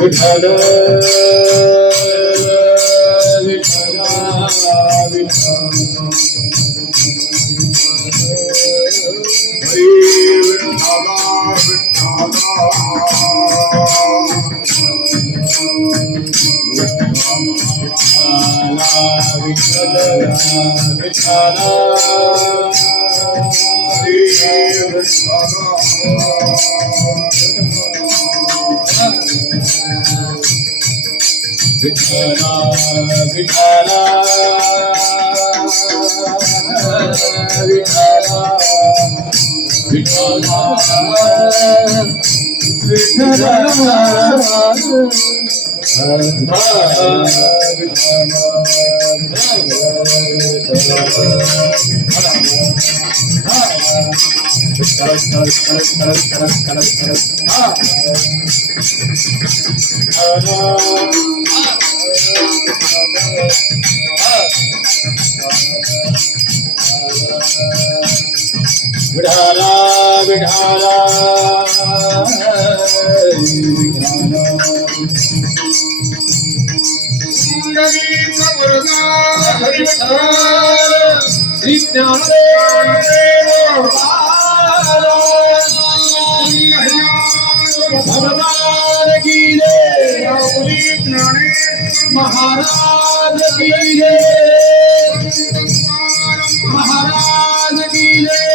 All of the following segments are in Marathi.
विठ्ठल विठ्ठला विठ्ठला विठ्ठला विठ्ठला विठाला विठाला श्री ज्ञानदेव भगवान की जय, महाराज की जय, महाराज की जय।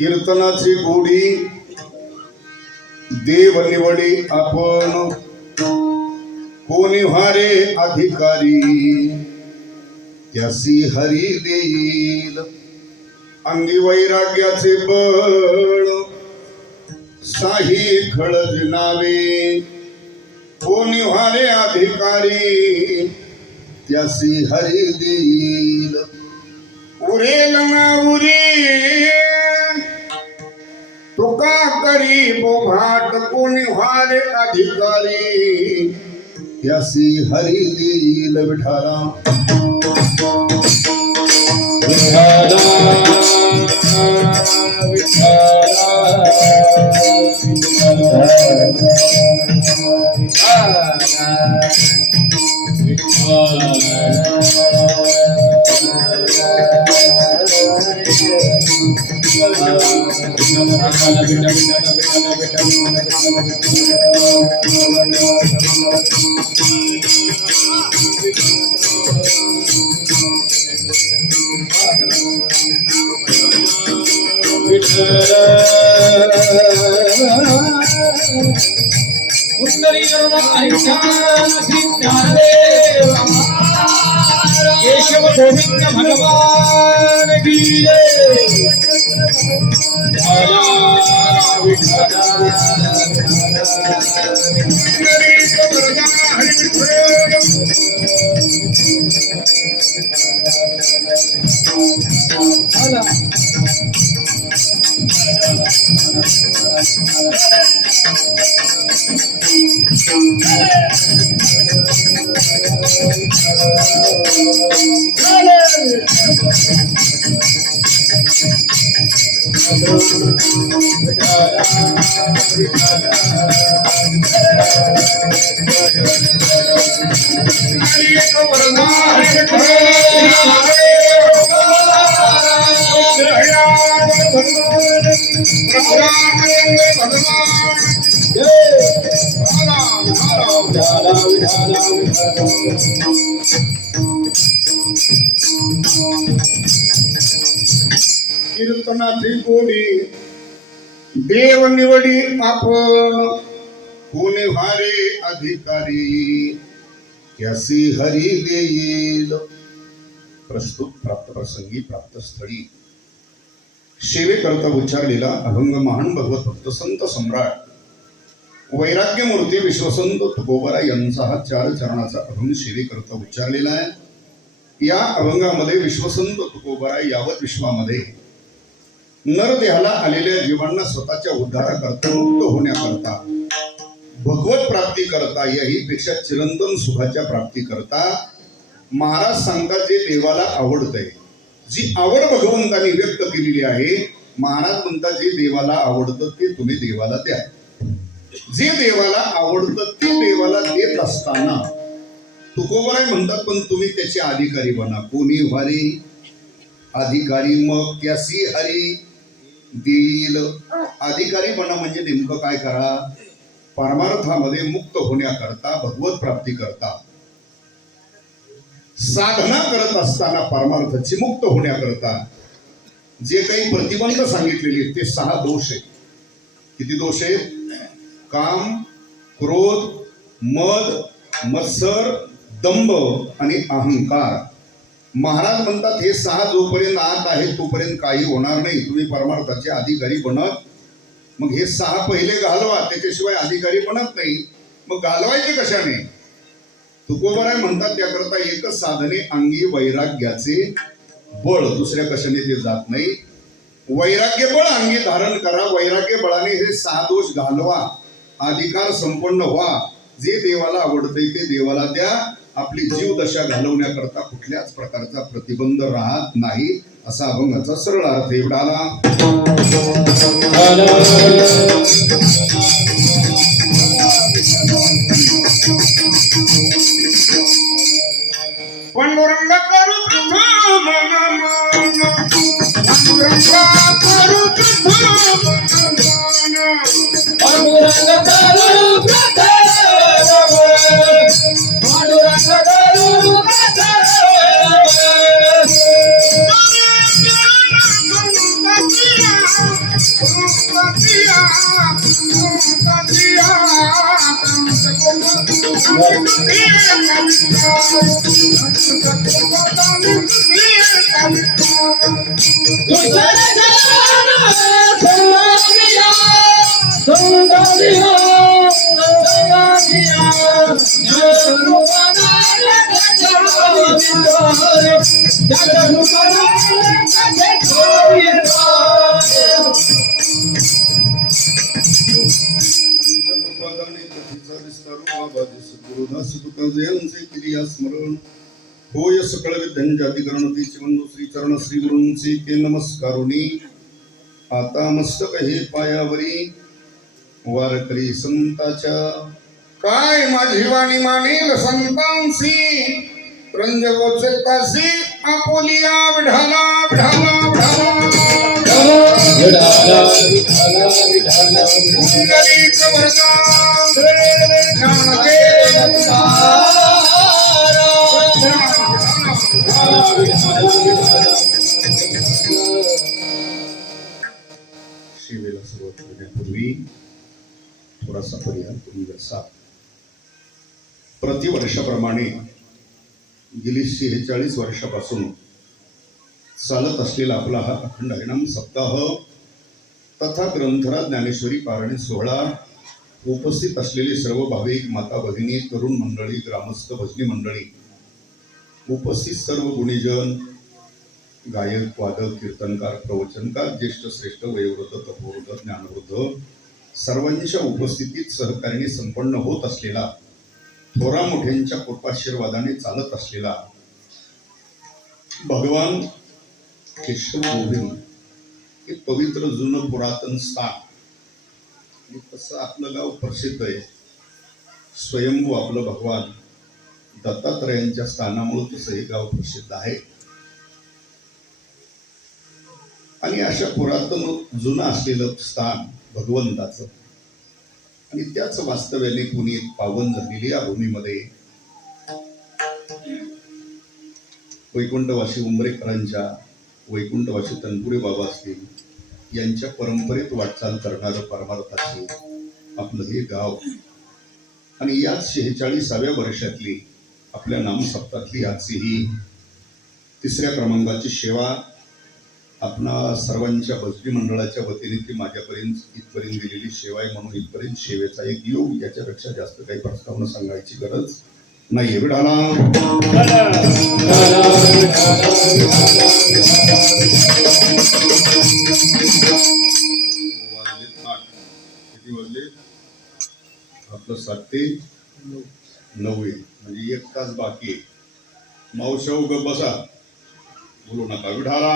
कीर्तनाची गोडी देव निवडी आपण, कोणी व्हारे अधिकारी त्यासी हरी देईल। अंगी वैराग्याचे बळ साही खळज नावे, कोणी व्हारे अधिकारी त्यासी हरी देईल। उरेल ना उरी तुका करी बोभाट, कोणी व्हारे अधिकारी यासी हरी देईल। विठाला विठाला केशव गोविंद भगवान की जय। कीर्तनाची गोडी देव निवडी आपण कोणी व्हारे अधिकारी त्यासी हरी देईल. प्रस्तुत प्राप्त प्रसंगी प्राप्त स्थळी सेवेकरता उच्चारलेला अभंग महान भगवत भक्त संत सम्राट वैराग्य मूर्ती विश्वसंत तुकोबरा यांचा हा 4 चरणाचा अभंग सेवेकरता उच्चारलेला आहे. या अभंगामध्ये विश्वसंत तुकोबरा यावत विश्वामध्ये नरदेहाला आलेल्या जीवांना स्वतःच्या उद्धाराकरता मुक्त होण्याकरता भगवत प्राप्ती करता याही पेक्षा चिरंतन सुखाच्या प्राप्ती करता महाराज सांगतात जे देवाला आवडतंय, जी आवड भगवंतांनी व्यक्त केलेली आहे. महाराज म्हणतात जे देवाला आवडतं ते तुम्ही देवाला द्या. जे देवाला आवडतं ते देवाला देत असताना तुकोबराय म्हणतात पण तुम्ही त्याचे अधिकारी बना. कोणी व्हारी अधिकारी मग त्यासी हरी देईल. अधिकारी बना म्हणजे नेमकं काय करा, परमार्थामध्ये मुक्त होण्याकरता भगवत प्राप्ती करता साधना करत असताना परमार्थाची मुक्त होण्याकरता जे काही प्रतिबंध सांगितलेले ते 6 दोष आहेत. किती दोष आहेत? काम, क्रोध, मद, मत्सर, दंभ आणि अहंकार. महाराज म्हणतात हे 6 जोपर्यंत आत आहे तोपर्यंत काही होणार नाही. तुम्ही परमार्थाचे अधिकारी बनत. मग हे 6 पहिले घालवा, त्याच्याशिवाय अधिकारी बनत नाही. मग घालवायचे कशाने? तुकोबराय म्हणतात त्याकरता एकच साधने अंगी वैराग्याचे बळ, दुसऱ्या कशाने ते जात नाही. वैराग्य बळ अंगी धारण करा. वैराग्य बळाने हे 6 दोष घालवा, अधिकार संपन्न व्हा. जे देवाला आवडते ते देवाला द्या. आपली जीव दशा घालवण्याकरता कुठल्याच प्रकारचा प्रतिबंध राहत नाही. असा अभंगाचा सरळ अर्थ एवढा आला. पांडुरंग करू प्रथम पांडुरंग करू प्रथम पांडुरंग करू प्रथम पांडुरंग करू स्मरण होय सकळ विद्यांचे अधिकरण ते चिवंदो श्री चरण श्री गुरूंचे ते नमस्कारुनी. आता मस्तक हे पायावरी वारकरी संताच्या. काय माझी वाणी मानेल संतांसी रंजगोचे काशी आपोलिया विढाला विढाला विढाला पुंडलिक वरदा शिवेला सुरुवात करण्यापूर्वी थोडासा पर्याय तुम्ही जसा प्रतिवर्षाप्रमाणे गेली 46 वर्षापासून चालत असलेला आपला हा अखंड हरिनाम सप्ताह तथा ग्रंथराज ज्ञानेश्वरी पारणी सोहळा उपस्थित असलेले सर्व भाविक माता भगिनी तरुण मंडळी ग्रामस्थ भजनी मंडळी उपस्थित सर्व गुणीजन गायक वादक कीर्तनकार प्रवचनकार ज्येष्ठ श्रेष्ठ वयोवृद्ध तपोवृद्ध ज्ञानवृद्ध सर्वांच्या उपस्थितीत सहकार्याने संपन्न होत असलेला थोरा मोठ्यांच्या कृपाशीर्वादाने चालत असलेला भगवान केशव गोविंद हे पवित्र जुनं पुरातन स्थान. तसं आपलं गाव प्रसिद्ध आहे. स्वयंभू आपलं भगवान दत्तात्रयांच्या स्थानामुळे तसं हे गाव प्रसिद्ध आहे. आणि अशा पुरातन जुनं असलेलं स्थान भगवंताचं आणि त्याच वास्तव्याने पुनीत पावन झालेली या भूमीमध्ये वैकुंठवासी उंबरेकरांच्या, वैकुंठवासी तनपुरे बाबा असतील यांच्या परंपरेत वाटचाल करणारं परमार्थाचे आपलं हे गाव आणि याच 46व्या वर्षातली आपल्या नामसप्तातली आजची ही 3ऱ्या क्रमांकाची सेवा आपणा सर्वांच्या भजनी मंडळाच्या वतीने ती माझ्यापर्यंत इथपर्यंत गेलेली सेवा आहे म्हणून इथपर्यंत सेवेचा एक योग, याच्यापेक्षा जास्त काही प्रस्तावना सांगायची गरज नाही. विठाला किती वाजले? आपलं 7 ते 9 म्हणजे 1 तास बाकी आहे. मावशाऊ ग बसा, बोलू नका. विठाला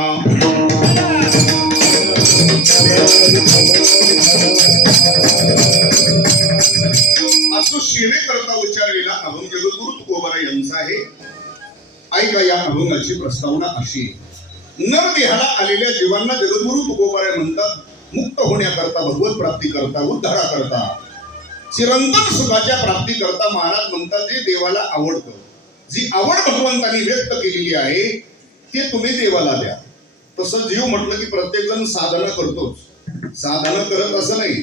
असो सेवे करता उच्चारलेला अभंग जगद्गुरु तुकोबारा यांचा आहे. ऐका या अभंगाची प्रस्तावना अशी: नर देहाला आलेल्या जीवांना जगद्गुरु तुकोबारा म्हणतात मुक्त होण्याकरता, भगवत प्राप्ती करता, उद्धारा करता, चिरंतन सुखाच्या प्राप्ती करता. महाराज म्हणतात जे देवाला आवडतं, जी आवड भगवंतांनी व्यक्त केलेली आहे ते तुम्ही देवाला द्या. तसं जीव म्हटलं की प्रत्येक जण साधना करतोच. साधना करत असं नाही.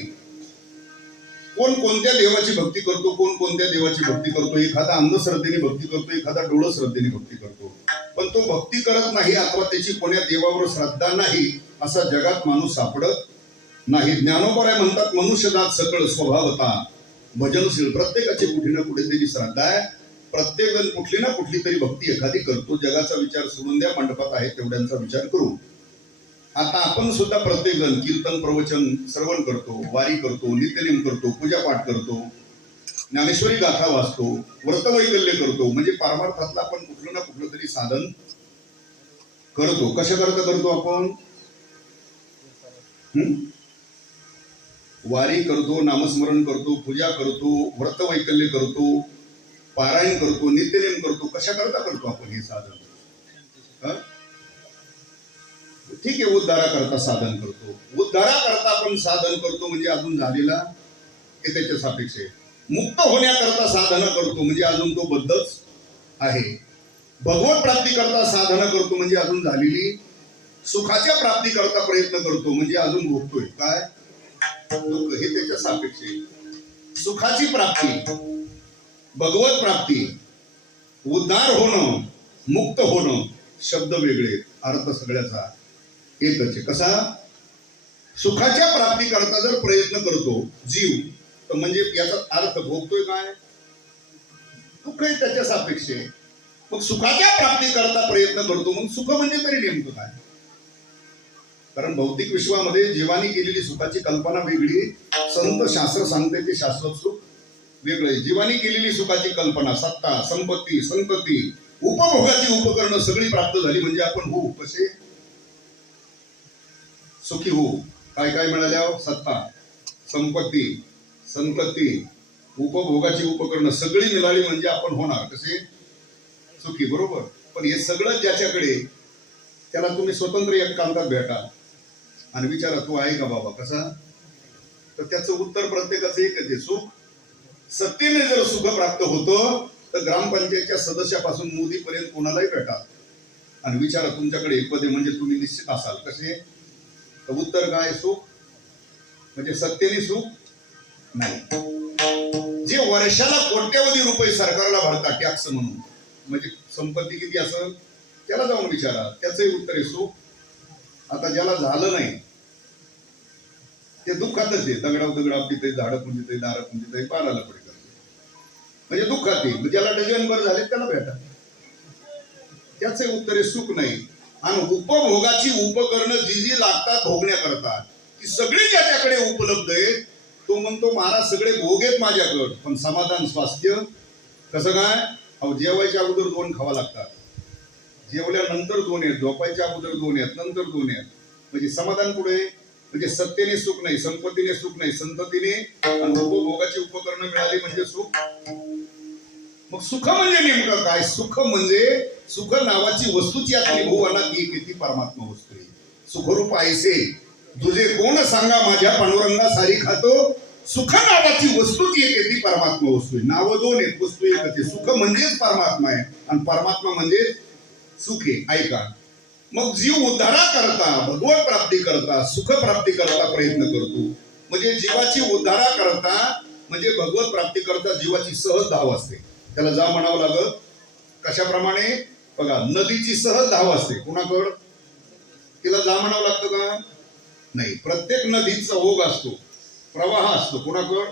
कोण कोणत्या देवाची भक्ती करतो, कोण कोणत्या देवाची भक्ती करतो. एखादा अंधश्रद्धेने भक्ती करतो, एखादा डोळ श्रद्धेने भक्ती करतो. पण तो भक्ती करत नाही अथवा त्याची कोण्या देवावर श्रद्धा नाही असा जगात माणूस सापडत नाही. ज्ञानोबराय म्हणतात मनुष्यजात सकळ स्वभावता भजनशील. प्रत्येकाची कुठे ना कुठे त्याची श्रद्धा आहे. प्रत्येक जण कुठली ना कुठली तरी भक्ती एखादी करतो. जगाचा विचार सोडून द्या, मंडपात आहे तेवढ्यांचा विचार करू. आता आपण सुद्धा प्रत्येक जण कीर्तन प्रवचन श्रवण करतो, वारी करतो, नित्यनेम करतो, पूजापाठ करतो, ज्ञानेश्वरी गाथा वाचतो, व्रतवैकल्य करतो. म्हणजे परमार्थातलं आपण कुठलं ना कुठलं तरी साधन करतो. कशा करता करतो आपण? वारी करतो, नामस्मरण करतो, पूजा करतो, व्रतवैकल्य करतो, पारायण करतो, नित्यनेम करतो. कशा करता करतो आपण हे साधन? ठीक आहे, उद्धारा करता साधन करतो. उद्धारा करता आपण साधन करतो म्हणजे अजून झालेला हे त्याच्या सापेक्ष आहे. मुक्त होण्याकरता साधना करतो म्हणजे अजून तो बद्धच आहे. भगवत प्राप्ती करता साधना करतो म्हणजे अजून झालेली. सुखाच्या प्राप्ती करता प्रयत्न करतो म्हणजे अजून भोगतोय काय? दुःख. हे त्याच्या सापेक्ष आहे. सुखाची प्राप्ती, भगवत प्राप्ती, उद्धार होणं, मुक्त होणं शब्द वेगळे, अर्थ सगळ्याचा एकच आहे. कसा? सुखाच्या प्राप्ती करता जर प्रयत्न करतो जीव तर म्हणजे याचा अर्थ भोगतोय काय? दुःख आहे त्याच्या सापेक्ष आहे. मग सुखाच्या प्राप्ती करता प्रयत्न करतो, मग सुख म्हणजे तरी नेमकं काय? कारण भौतिक विश्वामध्ये जीवानी केलेली सुखाची कल्पना वेगळी, संत शास्त्र सांगते ते शाश्वत सुख वेगळे. जीवानी केलेली सुखाची कल्पना, सत्ता, संपत्ती, संतती, उपभोगाची उपकरणं सगळी प्राप्त झाली म्हणजे आपण होऊ कसे? सुखी होऊ. काय काय मिळाल्या? सत्ता, संपत्ती, संतती, उपभोगाची उपकरणं सगळी मिळाली म्हणजे आपण होणार कसे? सुखी. बरोबर. पण हे सगळं ज्याच्याकडे, त्याला तुम्ही स्वतंत्र एकांतात भेटा आणि विचारा तू आहे का बाबा कसा? तर त्याचं उत्तर प्रत्येकाचं एकच आहे, सुख. सत्तेने जर सुख प्राप्त होतं तर ग्रामपंचायतच्या सदस्यापासून मोदीपर्यंत कोणालाही भेटा आणि विचारा तुमच्याकडे एक पदे म्हणजे तुम्ही निश्चित असाल कसे? तर उत्तर काय? सुख. म्हणजे सत्तेने सुख नाही. जे वर्षाला कोट्यवधी रुपये सरकारला भरतात टॅक्स म्हणून, म्हणजे संपत्ती किती असेल त्याला जाऊन विचारा, त्याचंही उत्तर आहे सुख. आता ज्याला झालं नाही ते दुःखातच आहे. दगडाव दगड आपली झाडं पुंजित, दारं पुंजित, पाराला पडे करते म्हणजे दुःखात आहे. ज्याला डझनभर झाले त्याला भेटा, त्याचे उत्तर आहे सुख नाही. आणि उपभोगाची उपकरणं जी जी लागतात भोगण्याकरता ती सगळी ज्याच्याकडे उपलब्ध आहे तो म्हणतो महाराज सगळे भोग आहेत माझ्याकडं, पण समाधान स्वास्थ्य कसं काय? अहो जेवायच्या अगोदर 2 खावा लागतात, जेवल्यानंतर 2 आहेत, झोपायच्या अगोदर 2 आहेत, नंतर 2 आहेत. म्हणजे समाधान पुढे. म्हणजे सत्तेने सुख नाही, संपत्तीने सुख नाही, संततीने आणि उपभोगाची उपकरणं मिळाली म्हणजे सुख. मग सुख म्हणजे नेमकं काय? सुख म्हणजे सुख नावाची वस्तूची आतली भुवना ती किती परमात्मा वस्तू आहे. सुखरूप ऐसे तुझे कोण सांगा, माझ्या पांडुरंगा सारी खातो सुख नावाची वस्तू जी आहे ती परमात्मा वस्तू आहे. नावं दोन आहेत, वस्तू एकच आहे. सुख म्हणजेच परमात्मा आहे आणि परमात्मा म्हणजे सुख आहे. ऐका, मग जीव उद्धारा करता, भगवत प्राप्ती करता, सुख प्राप्ती करता प्रयत्न करतो. म्हणजे जीवाची उद्धारा करता म्हणजे भगवत प्राप्ती करता जीवाची सहज धाव असते. त्याला जा म्हणावं लागत. कशाप्रमाणे बघा, नदीची सहज धाव असते. कुणाकडं? तिला जा म्हणावं लागतं का? नाही. प्रत्येक नदीचा ओघ असतो, प्रवाह असतो. कुणाकडं?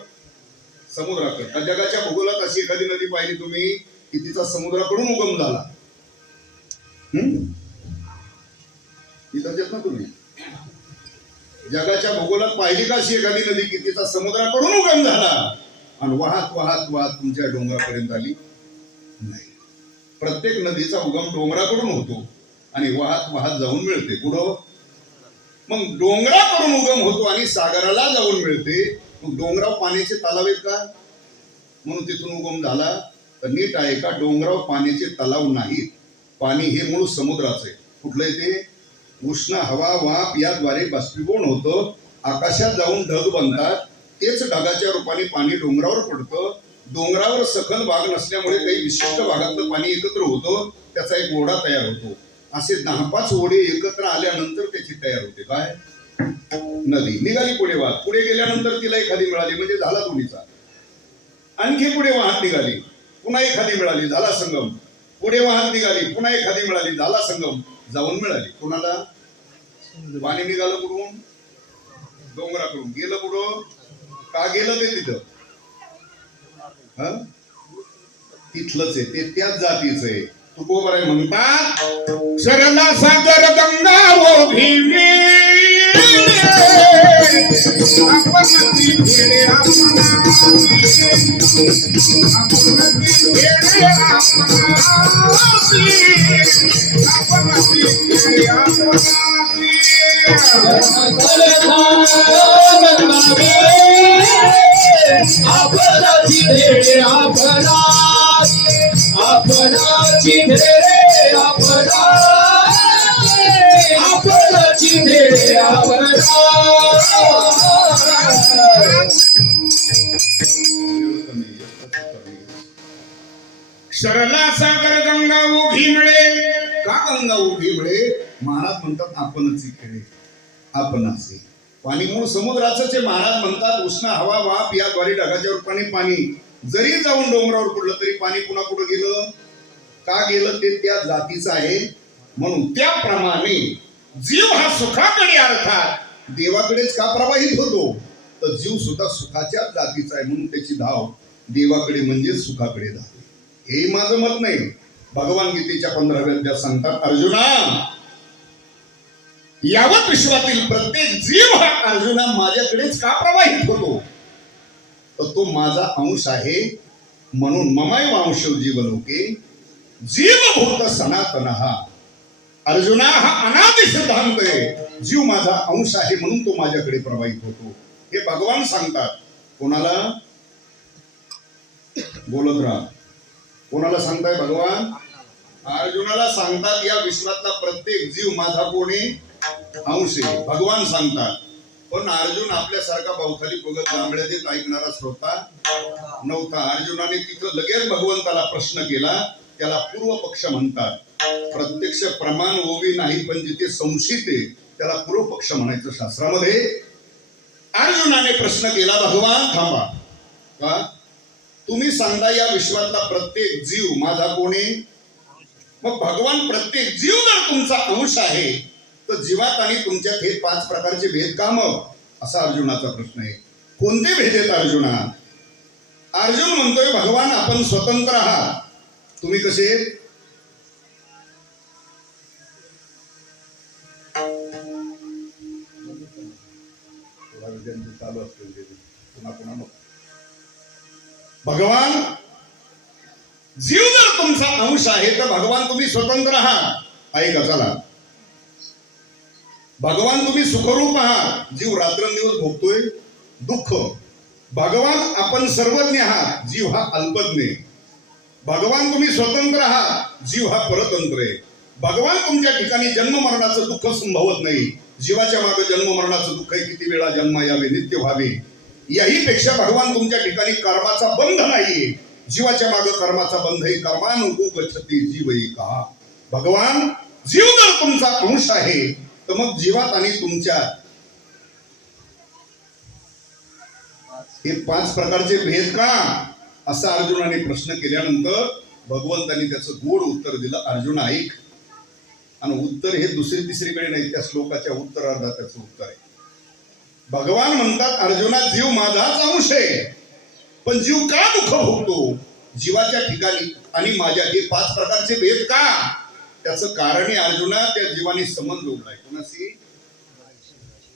समुद्राकडं. जगाच्या भूगोलात अशी एखादी नदी पाहिली तुम्ही की तिचा समुद्राकडून उगम झाला? इथं येत ना तुम्ही? जगाच्या भूगोलात पाहिली का अशी एखादी नदी की तिचा समुद्राकडून उगम झाला आणि वाहत वाहत वाहत तुमच्या डोंगरापर्यंत आली? नाही. प्रत्येक नदीचा उगम डोंगराकडून होतो आणि वाहत वाहत जाऊन मिळते. कुठं? मग डोंगराकडून उगम होतो आणि सागराला जाऊन मिळते. मग डोंगराव पाण्याचे तलाव आहेत का म्हणून तिथून उगम झाला? तर नीट आहे का, डोंगराव पाण्याचे तलाव नाहीत. पाणी हे मूळ समुद्राचं आहे. कुठलं आहे ते? उष्ण हवा वाफ याद्वारे बाष्पीभवन होतं, आकाशात जाऊन ढग बनतात. तेच ढगाच्या रूपाने पाणी डोंगरावर पडतं. डोंगरावर सखल भाग नसल्यामुळे काही विशिष्ट भागातलं पाणी एकत्र होतं, त्याचा एक ओढा तयार होतो. असे 10-5 ओढे एकत्र आल्यानंतर त्याची तयार होते काय? नदी. निघाली पुढे वाहत. पुढे गेल्यानंतर तिला एखादी मिळाली म्हणजे झाला दोन्हीचा. आणखी पुढे वाहत निघाली, पुन्हा एखादी मिळाली, झाला संगम. पुढे वाहत निघाली, पुन्हा एखादी मिळाली, झाला संगम. जाऊन मिळाली कुणाला? पाणी निघालं कुठून? डोंगराकडून. गेलं कुठं? का गेलं ते तिथं? तिथलंच आहे ते, त्याच जातीचं आहे. तुकोबाराय म्हणतात, सरला सागर गंगा वो भीमे आपणाची ढेरे आपणाची ढेरे आपणाची ढेरे सरला सागर गंगा उभी मिळे. का गंगा उभी मिळे? महाराज म्हणतात आपणच खेळे, आपणाचे. पाणी मूळ समुद्राचंच आहे. महाराज म्हणतात उष्ण हवा वाफ याद्वारे ढगाच्या रूपाने पाणी जरी जाऊन डोंगरावर पडलं तरी पाणी पुन्हा कुठं गेलं? का गेलं? ते त्या जातीचं आहे. म्हणून त्याप्रमाणे जीव हा सुखाकडे अर्थात देवाकडेच का प्रवाहित होतो? तर जीव सुद्धा सुखाच्या जातीचा आहे म्हणून त्याची धाव देवाकडे म्हणजे सुखाकडे धाव. हे माझं मत नाही. भगवान गीतेच्या 15व्या अध्यायात सांगतात, अर्जुना यावत विश्वातील प्रत्येक जीव हा अर्जुना माझ्याकडेच का प्रवाहित होतो? तर तो माझा अंश आहे. म्हणून ममाय वांश जीवलोके जीवभूत सनातन. हा अर्जुना हा अनादि सिद्धांत आहे. जीव माझा अंश आहे म्हणून तो माझ्याकडे प्रवाहित होतो. हे भगवान सांगतात. कोणाला? बोलत राहा. कोणाला सांगताय? भगवान अर्जुनाला सांगतात, या विश्वातला प्रत्येक जीव माझा कोणी अंश आहे. भगवान सांगतात. पण अर्जुन आपल्यासारखा भावखाली बघत जांभळ्या देत ऐकणारा श्रोता नव्हता. अर्जुनाने तिथं लगेच भगवंताला प्रश्न केला. त्याला पूर्व पक्ष म्हणतात. प्रत्यक्ष प्रमाण ओवी नाही पण जिथे संशयित आहे त्याला पूर्व पक्ष म्हणायचं शास्त्रामध्ये. अर्जुनाने प्रश्न केला, भगवान थांबा, का तुम्ही सांगता या विश्वातला प्रत्येक जीव माझा कोणी? मग भगवान प्रत्येक जीव जर तुमचा अंश आहे तर जीवात आणि तुमच्यात हे 5 प्रकारचे भेद का मग? असा अर्जुनाचा प्रश्न आहे. कोणते भेद आहेत अर्जुना? अर्जुन म्हणतोय, भगवान आपण स्वतंत्र आहात. तुम्ही कसे? चालू असते भगवान जीव जर तुमचा अंश आहे तर भगवान तुम्ही स्वतंत्र आहात. ऐका चला, भगवान तुम्ही सुखरूप आहात. जीव रात्रंदिवस भोगतोय दुःख. भगवान आपण सर्वज्ञ आहात. जीव हा अल्पज्ञ. भगवान तुम्ही स्वतंत्र आहात. जीव हा परतंत्र आहे. भगवान तुमच्या ठिकाणी जन्म मरणाचं दुःख संभवत नाही. जीवाच्या मागे जन्म मरणाचं दुःख आहे. किती वेळा जन्म यावे, नित्य व्हावे याही पेक्षा भगवान तुमच्या ठिकाणी कर्माचा बंध नाहीये. जीवाच्या मागे कर्माचा बंध आहे. कर्मानुगो गच्छति जीव एका. भगवान जीव जर तुमचा अंश आहे तर मग जीवात आणि तुमच्यात हे 5 प्रकारचे भेद का, असा अर्जुनाने प्रश्न केल्यानंतर भगवंतांनी त्याचं गोड उत्तर दिलं. अर्जुन ऐक. आणि उत्तर हे दुसरी तिसरीकडे नाही, त्या श्लोकाच्या उत्तरार्धात त्याचं उत्तर आहे. भगवान म्हणतात अर्जुना जीव माझाच अंश आहे, पण जीव का दुःख भोगतो जीवाच्या ठिकाणी आणि माझ्या, हे 5 प्रकारचे भेद का, त्याचं कारण आहे अर्जुना त्या जीवाने संबंध जोडलाय. कोणाशी?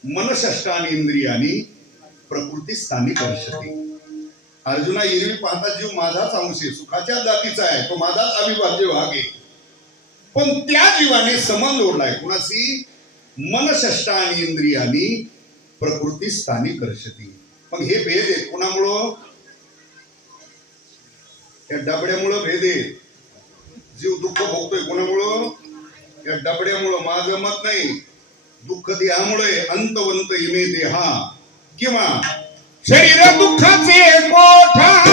मनषष्ठानी इंद्रियानी प्रकृती स्थानिक वर्षते. अर्जुना एरवी पाहता जीव माझाच अंश आहे, सुखाच्या जातीचा आहे, तो माझाच अविभाज्य भाग आहे, पण त्या जीवाने संबंध जोडलाय. कोणाशी? मनषष्ठानी इंद्रियानी प्रकृती स्थानिक वर्षते. मग हे भेद आहेत कोणामुळं? या डबड्यामुळं भेद आहे. जीव दुःख भोगतोय कोणामुळं? या डबड्यामुळं. माझं मत नाही, दुःख देहामुळे. अंतवंत इमे देहा किंवा शरीर दुःखाचे कोठार,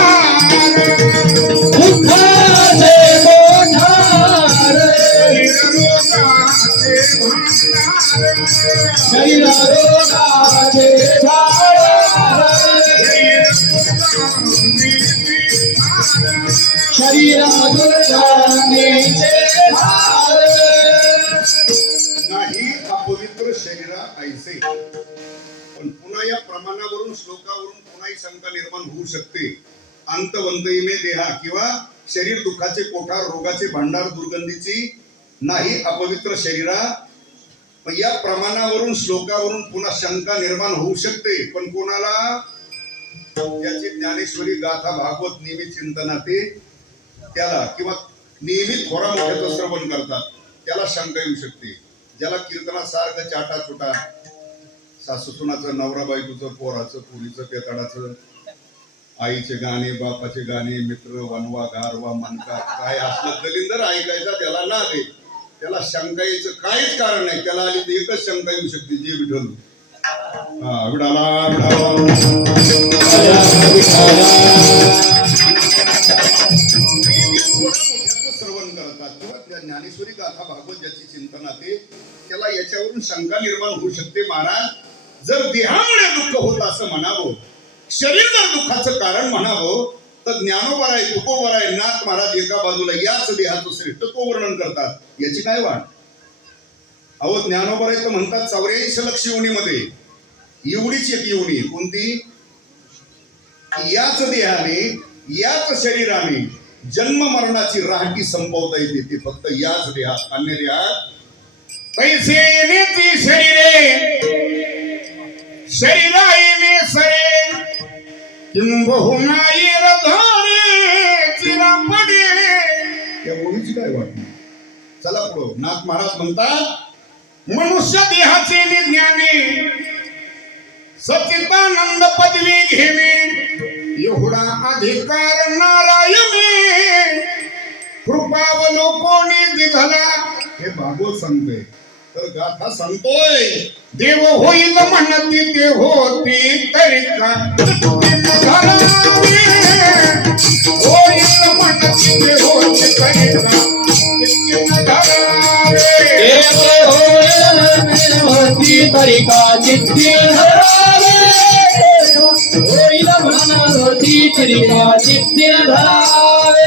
दुःखाचे कोठार, शरीर रोगाचे भांडार, शरीर दुर्गंधीचे भार. नाही अपवित्र शरीरा ऐसे. पण पुन्हा या प्रमाणावरून श्लोकावरून पुन्हा शंका निर्माण होऊ शकते. अंतवंत इमे देहा किंवा शरीर दुःखाचे कोठार, रोगाचे भांडार, दुर्गंधीची नाही अपवित्र शरीरा. पण या प्रमाणावरून श्लोकावरून पुन्हा शंका निर्माण होऊ शकते. पण कोणाला? ज्याची ज्ञानेश्वरी गाथा भागवत नेहमी चिंतनाते त्याला, किंवा नेहमी थोरा मोठ्याचं श्रवण करतात त्याला शंका येऊ शकते. ज्याला कीर्तनासारखं चाटा चुटा, सासू सुनाचं, नवरा बायकोचं, पोराचं, पुरीचं, पेताडाचं, आईचे गाणे, बापाचे गाणे, मित्र, वनवा, गारवा, मनका, काय असलं दलिंदर ऐकायचा त्याला ना दे. त्याला शंका यायचं काहीच कारण नाही. त्याला आली तर एकच शंका येऊ शकते, जे विठ्ठल. विठाला श्रवण करतात किंवा त्या ज्ञानेश्वरी गाथा भागवत ज्याची चिंतनाते त्याला याच्यावरून शंका निर्माण होऊ शकते. महाराज, जर देहामुळे दुःख होत असं म्हणावं, शरीर जर दुःखाचं कारण म्हणावं, तर ज्ञानोबा आहे, तुकोबा आहे, नाथ महाराज एका बाजूला याच देहाचं श्रेष्ठत्व वर्णन करतात. याची काय वाट? अहो ज्ञानोबा आहे तर म्हणतात 84 लक्ष योनीमध्ये एवढीच एक योनी. कोणती? याच देहाने, याच शरीराने जन्म मरणाची राहटी संपवता येते, ते फक्त याच देहात. अन्य देहात पैसे येण्याची शरीरे, शरीरा येणे सरे, किंबहुना येरधारे चिरापडे. या ओळीची काय वाटली? चला पुढं. नाथ महाराज म्हणतात मनुष्य देहाचे विज्ञाने सच्चिदानंद पदवी घेणे, एवढा अधिकार नारायणे कृपावलोकोनी दिघला. हे भागवत सांगतोय. तर गाथा सांगतोय देव होईल म्हणती ते होती तरी का, होईल म्हणती ते होती तरी का, होती तरिका चित्ती धरावे, होईल म्हणा होती तरिका चित्ती धरावे.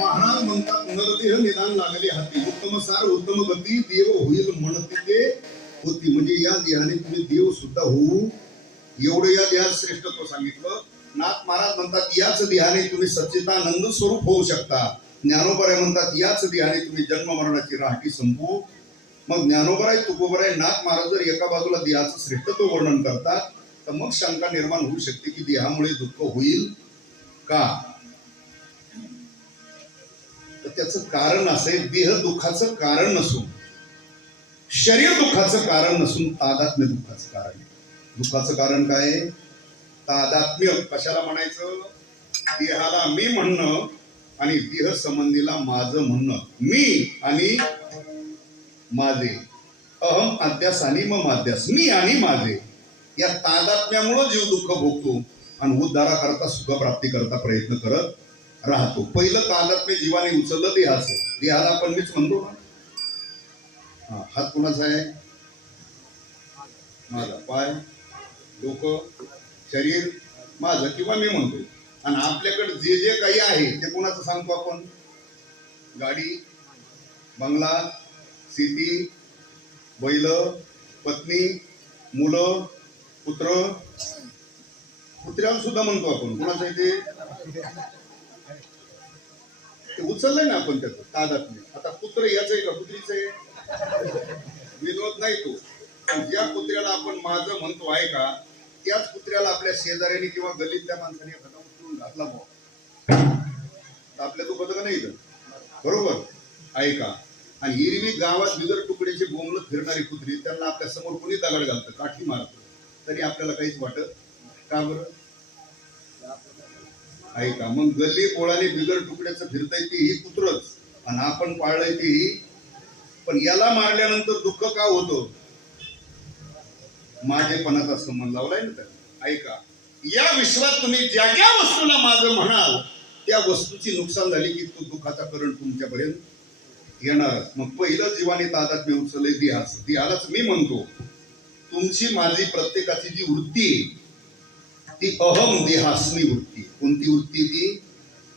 महाराज म्हणतात नरदेह निदान लागले हाती, उत्तम सार उत्तम गती देव होईल म्हणते ते होती. म्हणजे या देहाने तुम्ही देव सुद्धा होऊ एवढं या देहात श्रेष्ठत्व सांगितलं. नाथ महाराज म्हणतात याच देहाने तुम्ही सच्चिदानंद स्वरूप होऊ शकता. ज्ञानोबा म्हणतात याच देहाने तुम्ही जन्म मरणाची राहटी संपू मग ज्ञानोबराय तुकोबराय नाथ महाराज जर एका बाजूला देहाचं श्रेष्ठत्व वर्णन करतात तर मग शंका निर्माण होऊ शकते की देहामुळे दुःख होईल का. तर त्याचं कारण असेल, देह दुःखाचं कारण नसून, शरीर दुःखाचं कारण नसून तादात्म्य दुःखाचं कारण. दुःखाचं कारण काय? तादात्म्य. कशाला म्हणायचं? देहाला मी म्हणणं आणि देह संबंधीला माझं म्हणणं. मी आणि माझे, अहम अध्यास आणि मम अध्यास, मी आणि माझे, या तादात्म्यामुळं जीव दुःख भोगतो आणि उद्धाराकरता सुखप्राप्ती करता प्रयत्न करत राहतो. पहिलं तादात्म्य जीवाने उचललं देहाचं. देहाला आपण मीच म्हणतो ना. हात कोणाचा आहे? माझा. पाय, डोकं, शरीर माझं किंवा मी म्हणतो. आणि आपल्याकडे जे जे काही आहे ते कोणाचं सांगतो आपण? गाडी, बंगला, शेती, बैल, पत्नी, मुलं, पुत्र. कुत्र्याला सुद्धा म्हणतो आपण. कोणाचं आहे ते उचललंय ना आपण त्याचं तादात्म्य. आता कुत्र याचं आहे का कुत्रीचं आहे? विनोद नाही तो. ज्या कुत्र्याला आपण माझं म्हणतो आहे का, त्याच कुत्र्याला आपल्या शेजाऱ्याने किंवा गल्लीतल्या माणसाने एखादा उचलून घातला आपल्या दुखत का नाही? बरोबर आहे का? आणि हिरवी गावात बिगर तुकड्याचे बोंबलत फिरणारी कुत्री, त्यांना आपल्या समोर कोणी दगड घालतं, काठी मारतं, तरी आपल्याला काहीच वाटत का बरं? आहे का? मग गल्ली बोळाने बिगर तुकड्याचं फिरताय ते ही कुत्रच आणि आपण पाळलंय ते ही. पण याला मारल्यानंतर दुःख का होतं? माझेपणाचा संबंध लावलाय ना त्याला. ऐका, या विश्वात तुम्ही ज्या ज्या वस्तूला माझं म्हणाल त्या वस्तूची नुकसान झाली की तो दुःखाचा करण तुमच्यापर्यंत येणारच. मग पहिलं जीवाने तादात्म्य उचललंय देहाचं. देहालाच मी म्हणतो. तुमची माझी प्रत्येकाची जी वृत्ती ती अहम देहास्मी वृत्ती. कोणती वृत्ती ती?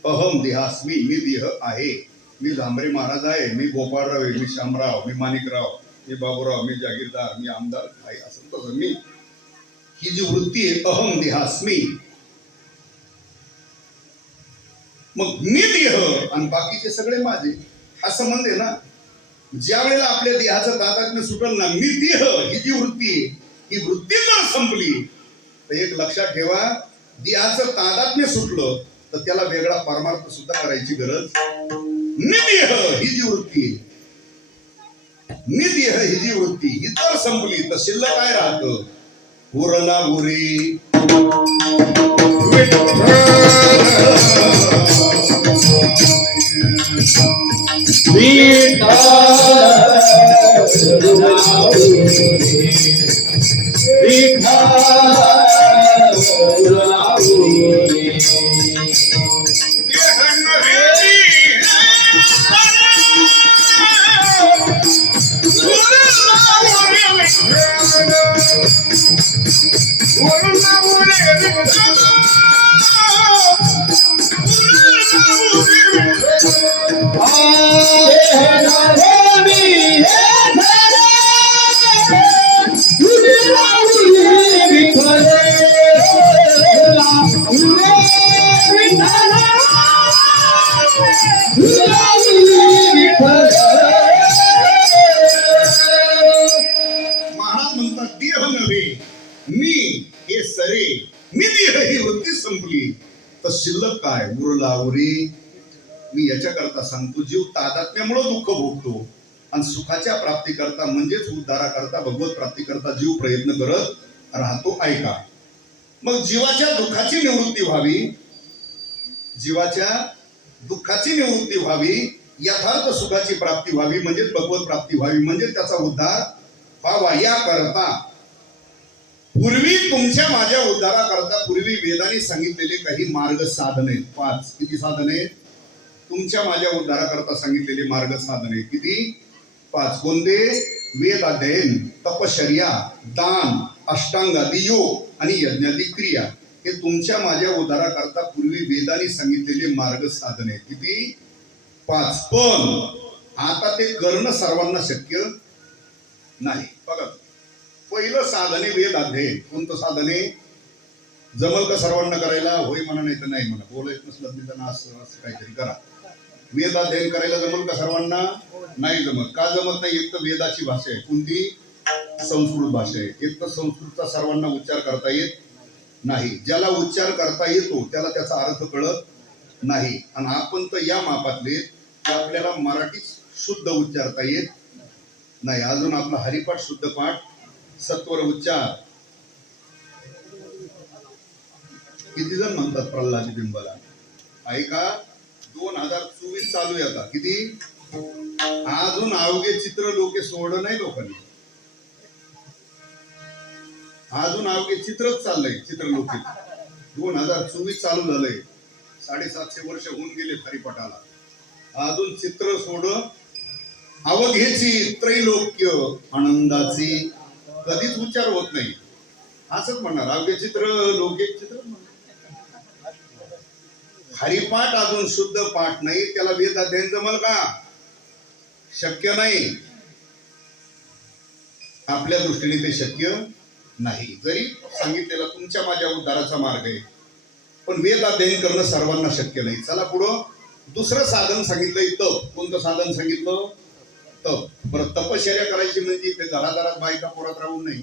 अहम देहास्मी. मी देह आहे. मी झांबरे महाराज आहे, मी गोपाळराव आहे, मी शामराव, मी माणिकराव, मी बाबूराव, मी जागीरदार, मी आमदार आहे, असं तसं मी. ही जी वृत्ती आहे अहम देहास्मी. मग मी देह आणि बाकीचे सगळे माझे, हा संबंध आहे ना. ज्या वेळेला आपल्या देहाचं तादात्म्य सुटल ना, मी देह ही जी वृत्ती आहे, ही वृत्ती जर संपली तर एक लक्षात ठेवा, देहाचं तादात्म्य सुटलं तर त्याला वेगळा परमार्थ सुद्धा करायची गरज. मी देह ही जी वृत्ती आहे, मी देह ही जी वृत्ती ही जर संपली तर शिल्लक काय राहतं? उरला उरी महाराज म्हणतात देह नव्हे मी हे सरे. मी देह ही वृत्ती संपली तर शिल्लक काय? उरला उरी. मी याच्या करता सांगतो, जीव तादात्म्यामुळे दुःख भोगतो आणि सुखाच्या प्राप्ती करता म्हणजेच उद्धारा करता भगवत प्राप्ती करता जीव प्रयत्न करत राहतो. ऐका, मग जीवाच्या दुःखाची निवृत्ती व्हावी, जीवाच्या दुःखाची निवृत्ती व्हावी, यथार्थ सुखाची प्राप्ती व्हावी, म्हणजेच भगवत प्राप्ती व्हावी, म्हणजे त्याचा उद्धार व्हावा. या करता पूर्वी तुमच्या माझ्या उद्धाराकरता पूर्वी वेदाने सांगितलेले काही मार्ग साधने 5. किती साधने? तुमच्या माझ्या उद्धाराकरता सांगितलेले मार्ग साधने किती? 5. कोणते? वेद अध्ययन, तपश्चर्या, दान, अष्टांगादी योग आणि यज्ञादी क्रिया. हे तुमच्या माझ्या उद्धाराकरता पूर्वी वेदाने सांगितलेले मार्ग साधने किती? 5. पण आता ते करणं सर्वांना शक्य नाही. बघा, पहिलं साधने वेद अध्ययन. कोणतं साधने? जमल का सर्वांना करायला? होय म्हणा, नाही तर नाही म्हणा. बोलायचं नसलं त्यांना असं असं काहीतरी करा. वेद अध्ययन करायला जमल का सर्वांना? नाही जमत. का जमत नाही? एक तर वेदाची भाषा आहे. कोणती? संस्कृत भाषा आहे. एक तर संस्कृतचा सर्वांना उच्चार करता येत नाही. ज्याला उच्चार करता येतो त्याला त्याचा अर्थ कळत नाही. आणि आपण तर या मापातले की आपल्याला मराठीच शुद्ध उच्चारता येत नाही. अजून आपला हरिपाठ शुद्ध पाठ, सत्वर उच्चार. किती जण म्हणतात प्रल्हादी बिंबाला? ऐका, 2024 चालू आहे आता. किती? अजून अवघे चित्र लोके सोडलं नाही लोकांनी. अजून अवघे चित्रच चाललंय, चित्रलोकी. 2024 चालू झालंय. 750 वर्ष होऊन गेले हरिपाठाला. अजून चित्र सोड. अवघेची त्रैलोक्य आनंदाची कधीच उच्चार होत नाही. असंच म्हणणार अवघे चित्र लोके चित्र. हरिपाठ अजून शुद्ध पाठ नाही, त्याला वेद अध्ययन जमल का? शक्य नाही. आपल्या दृष्टीने ते शक्य नाही. जरी सांगितलेला तुमच्या माझ्या उद्धाराचा मार्ग आहे, पण वेद अध्ययन करणं सर्वांना शक्य नाही. चला पुढं. दुसरं साधन सांगितलंय तप. कोणतं साधन सांगितलं? तप. बरं, तपश्चर्या करायची म्हणजे ते घरादारात बायका पोरात राहून नाही.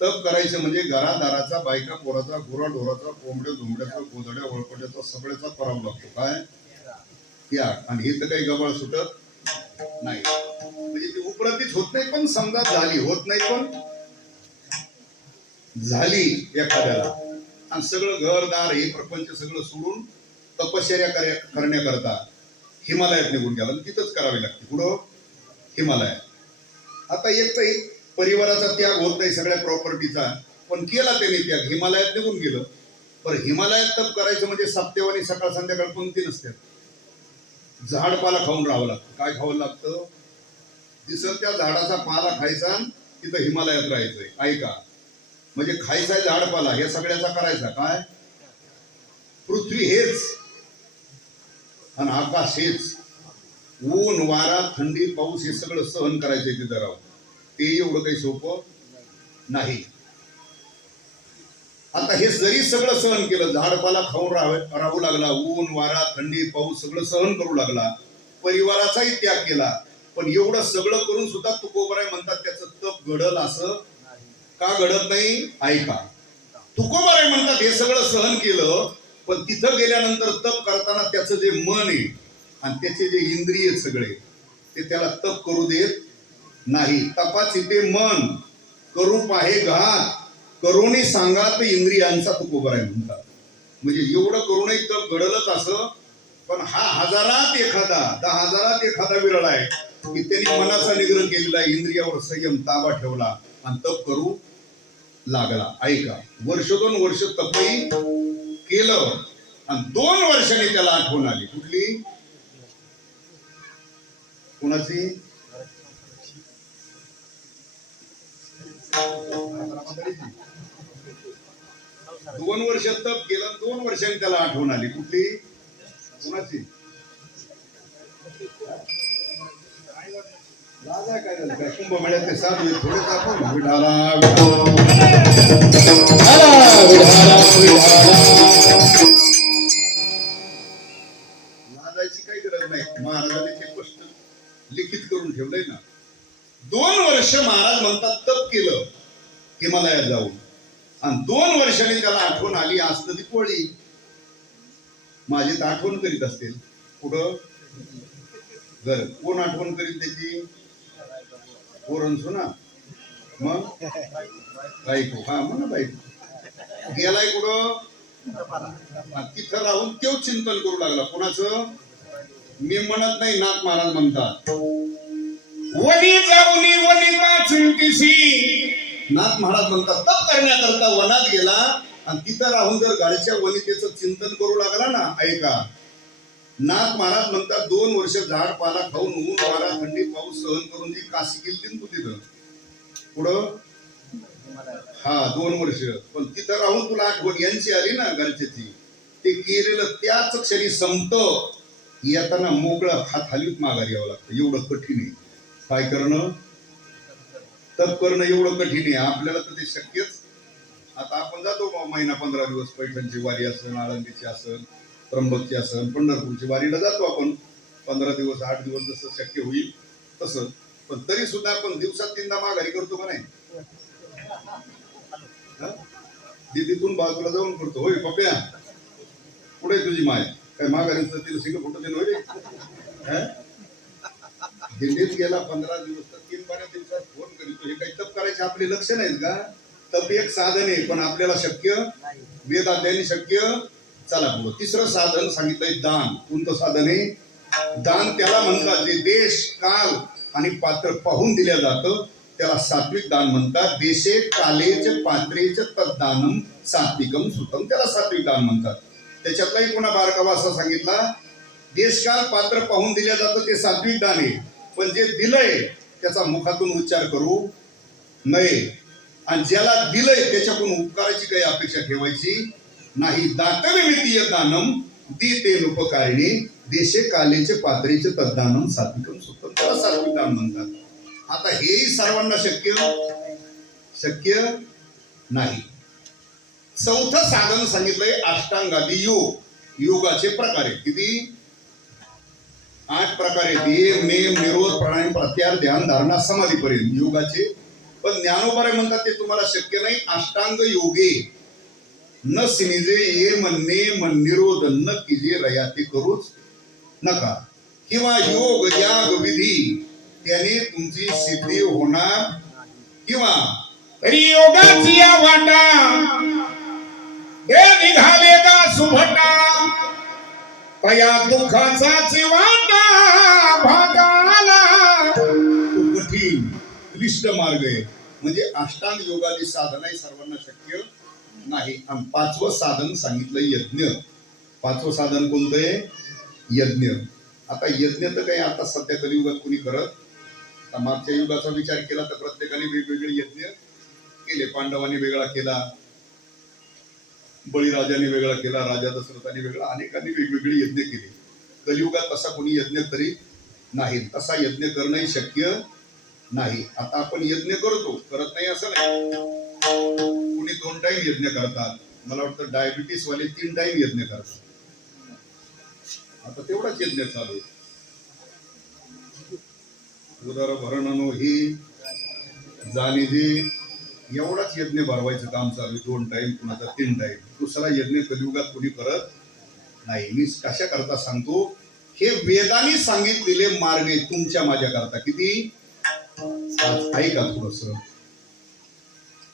तप करायचं म्हणजे घरादाराचा, बायका पोराचा, गुराढोराचा, कोंबड्या झोंबड्याचा, गोधड्या वळपट्याचा सगळ्याचा करावं लागतो. काय? त्याग. आणि हे तर काही गबाळ सुटत नाही. म्हणजे ती उपरतीच होत नाही, पण समजा झाली. होत नाही पण झाली एखाद्याला. आणि सगळं घरदार हे प्रपंच सगळं सोडून तपश्चर्या करण्याकरता हिमालयात निघून गेला. तिथंच करावी लागते. पुढं हिमालयात. आता एक तर परिवाराचा त्याग होत नाही, सगळ्या प्रॉपर्टीचा, पण केला त्याने त्याग. हिमालयात निघून गेलं. पण हिमालयात तप करायचं म्हणजे सप्तेवानी सकाळ संध्याकाळ कोणती नसते. झाडपाला खाऊन राहावं लागतं. काय खावं लागतं? दिसल त्या झाडाचा पाला खायचा, तिथं हिमालयात राहायचंय. ऐका, म्हणजे खायचा झाडपाला हे सगळ्याचा करायचा. काय? पृथ्वी हेच आणि आकाश हेच. ऊन वारा थंडी पाऊस हे सगळं सहन करायचंय तिथं राहून. ते एवढं काही सोपं नाही. आता हे जरी सगळं सहन केलं, झाडपाला खाऊन राहू लागला, ऊन वारा थंडी पाऊस सगळं सहन करू लागला, परिवाराचाही त्याग केला, पण एवढं सगळं करून सुद्धा तुकोबराय म्हणतात त्याचं तप घडल असं का घडत नाही? ऐका, तुकोबराय म्हणतात हे सगळं सहन केलं, पण तिथं गेल्यानंतर तप करताना त्याचं जे मन आहे आणि त्याचे जे इंद्रिय सगळे ते त्याला तप करू देत नाही. तपाची ते मन करू पाहे घात, करुणी सांगात इंद्रियांचा तुकोबराय म्हणतात. म्हणजे एवढं करूनही तप घडलच असं, पण हा हजारात एखादा, 10,000 एखादा विरळ आहे की त्यांनी मनाचा निग्रह केलेला, इंद्रियावर संयम ताबा ठेवला आणि तप करू लागला. ऐका, वर्ष 2 वर्ष तपही केलं आणि 2 वर्षांनी त्याला आठवण आली. कुठली? कुणाची? 2 वर्ष तप केलं, 2 वर्षांनी त्याला आठवण आली. कुठली? कुणाची? राजा काय झालं? काय कुंभमेळ्यात ते साधू थोडे आपण विठाला लाजायची काही गरज नाही. महाराजांनी ते स्पष्ट लिखित करून ठेवलंय ना. 2 वर्ष महाराज म्हणतात तप केलं हिमालयात जाऊन, आणि 2 वर्षांनी त्याला आठवण आली. आज तर ती पोळी माझी तर आठवण करीत असतील. कुठं? घर. कोण आठवण करीत त्याची? पोरण सुना. मग बायको. हा म्हणा बायको. गेलाय कुठं? तिथं राहून तेच चिंतन करू लागला. कोणाचं? मी म्हणत नाही, नाथ महाराज म्हणतात. वनी जाऊनी वनिता चिंतिसी. नाथ महाराज म्हणतात तप करण्याकरता वनात गेला आणि तिथं राहून जर गाडीच्या वनितेचं चिंतन करू लागला ना. ऐका, नाथ महाराज म्हणतात 2 वर्ष झाड पाला खाऊन ऊन वारा थंडी पाऊस सहन करून जी काशी गेली तू तिथं. पुढं? हा 2 वर्ष. पण तिथं राहून तुला आठवण यांची आली ना घरच्याची, ते केलेलं त्याच क्षणी संपत. येताना मोकळं हात हलवीत माघारी यावं लागतं. एवढं कठीण आहे. काय करणं? तप करणं एवढं कठीण आहे. आपल्याला तर ते शक्यच. आता आपण जातो महिना 15 दिवस पैठणची वारी असेल, आळंदीची असेल, त्र्यंबकची असेल, पंढरपूरची वारीला जातो आपण 15 दिवस 8 दिवस जसं शक्य होईल तसं. पण तरी सुद्धा आपण दिवसात 3दा माघारी करतो का नाही? तिथून बाजूला जाऊन करतो. होय पप्या, पुढे तुझी माय काय माघारी तिला सिंग फोटो देणं होईल. दिल्लीत गेला 15 दिवस तर 3-12 दिवसात फोन करीतो. हे काही तप करायचे आपले लक्ष नाहीत का? तप एक साधन आहे, पण आपल्याला शक्य वेद अध्ययन शक्य. चला पुढं तिसरं साधन सांगितलंय दान. कोणतं साधन आहे? दान त्याला म्हणतात जे देश काल आणि पात्र पाहून दिल्या जातं त्याला सात्विक दान म्हणतात. देशे कालेच पात्रेच तद्दानम सात्विकम सुतम, त्याला सात्विक दान म्हणतात. त्याच्यातलाही पुन्हा बारकावा असा सांगितला, देशकाल पात्र पाहून दिल्या जातं ते सात्विक दान आहे, पण जे दिलंय त्याचा मुखातून उच्चार करू नये, आणि ज्याला दिलंय त्याच्याकडून उपकाराची काही अपेक्षा ठेवायची नाही. दातविमितीय दानम देते उपकारिणी देशे कालेचे पात्रेचे तद्दानम सात्विकम सुतम, त्याला सात्विक दान म्हणतात. आता हेही सर्वांना शक्य नाही. चौथं साधन सांगितलंय अष्टांगादी योग. योगाचे प्रकार आहेत किती? 8 प्रकार आहेत. नियम निरोध प्राणायाम प्रत्याहार ध्यान धारणा समाधीपर्यंत योगाचे. पण ज्ञानोबारे म्हणतात ते तुम्हाला शक्य नाही. अष्टांग योगे न सिनिजे ये म्हणणे मन निरोध न किजे रया ते करूच नका, किंवा योग याग विधी त्याने तुमची सिद्धी होणार, किंवा योगाची या वाटा हे निघाले का सुभटा तया दुःखाचा वाटा भागाला. तो कठीण क्लिष्ट मार्ग आहे. म्हणजे अष्टांग योगाची साधना सर्वांना शक्य नाही. आणि 5वं साधन सांगितलं यज्ञ. 5वं साधन कोणतं आहे? यज्ञ. आता यज्ञ तर काही आता सध्या कलियुगात कोणी करत. मागच्या युगाचा विचार केला तर प्रत्येकाने वेगवेगळे यज्ञ केले. पांडवांनी वेगळा केला, बळीराजाने वेगळा केला, राजा दशरथाने वेगळा, अनेकांनी वेगवेगळे यज्ञ केले. कलियुगात तसा कोणी यज्ञ करीत नाही. तसा यज्ञ करणंही शक्य नाही. आता आपण यज्ञ करत नाही असं नाही. कोणी 2 टाइम यज्ञ करतात. मला वाटतं डायबिटीस वाले 3 टाइम यज्ञ करतात. आता तेवढाच यज्ञ चालू आहे. उदार भरणनो ही जाणे जे एवढाच यज्ञ भरवायचं काम चालू आहे. 2 टाइम कुणाचा 3 टाइम. दुसरा यज्ञ कलियुगात कोणी करत नाही. मी कशा करता सांगतो, हे वेदांनी सांगितलेले मार्ग आहे तुमच्या माझ्या करता. किती ऐका थोडस.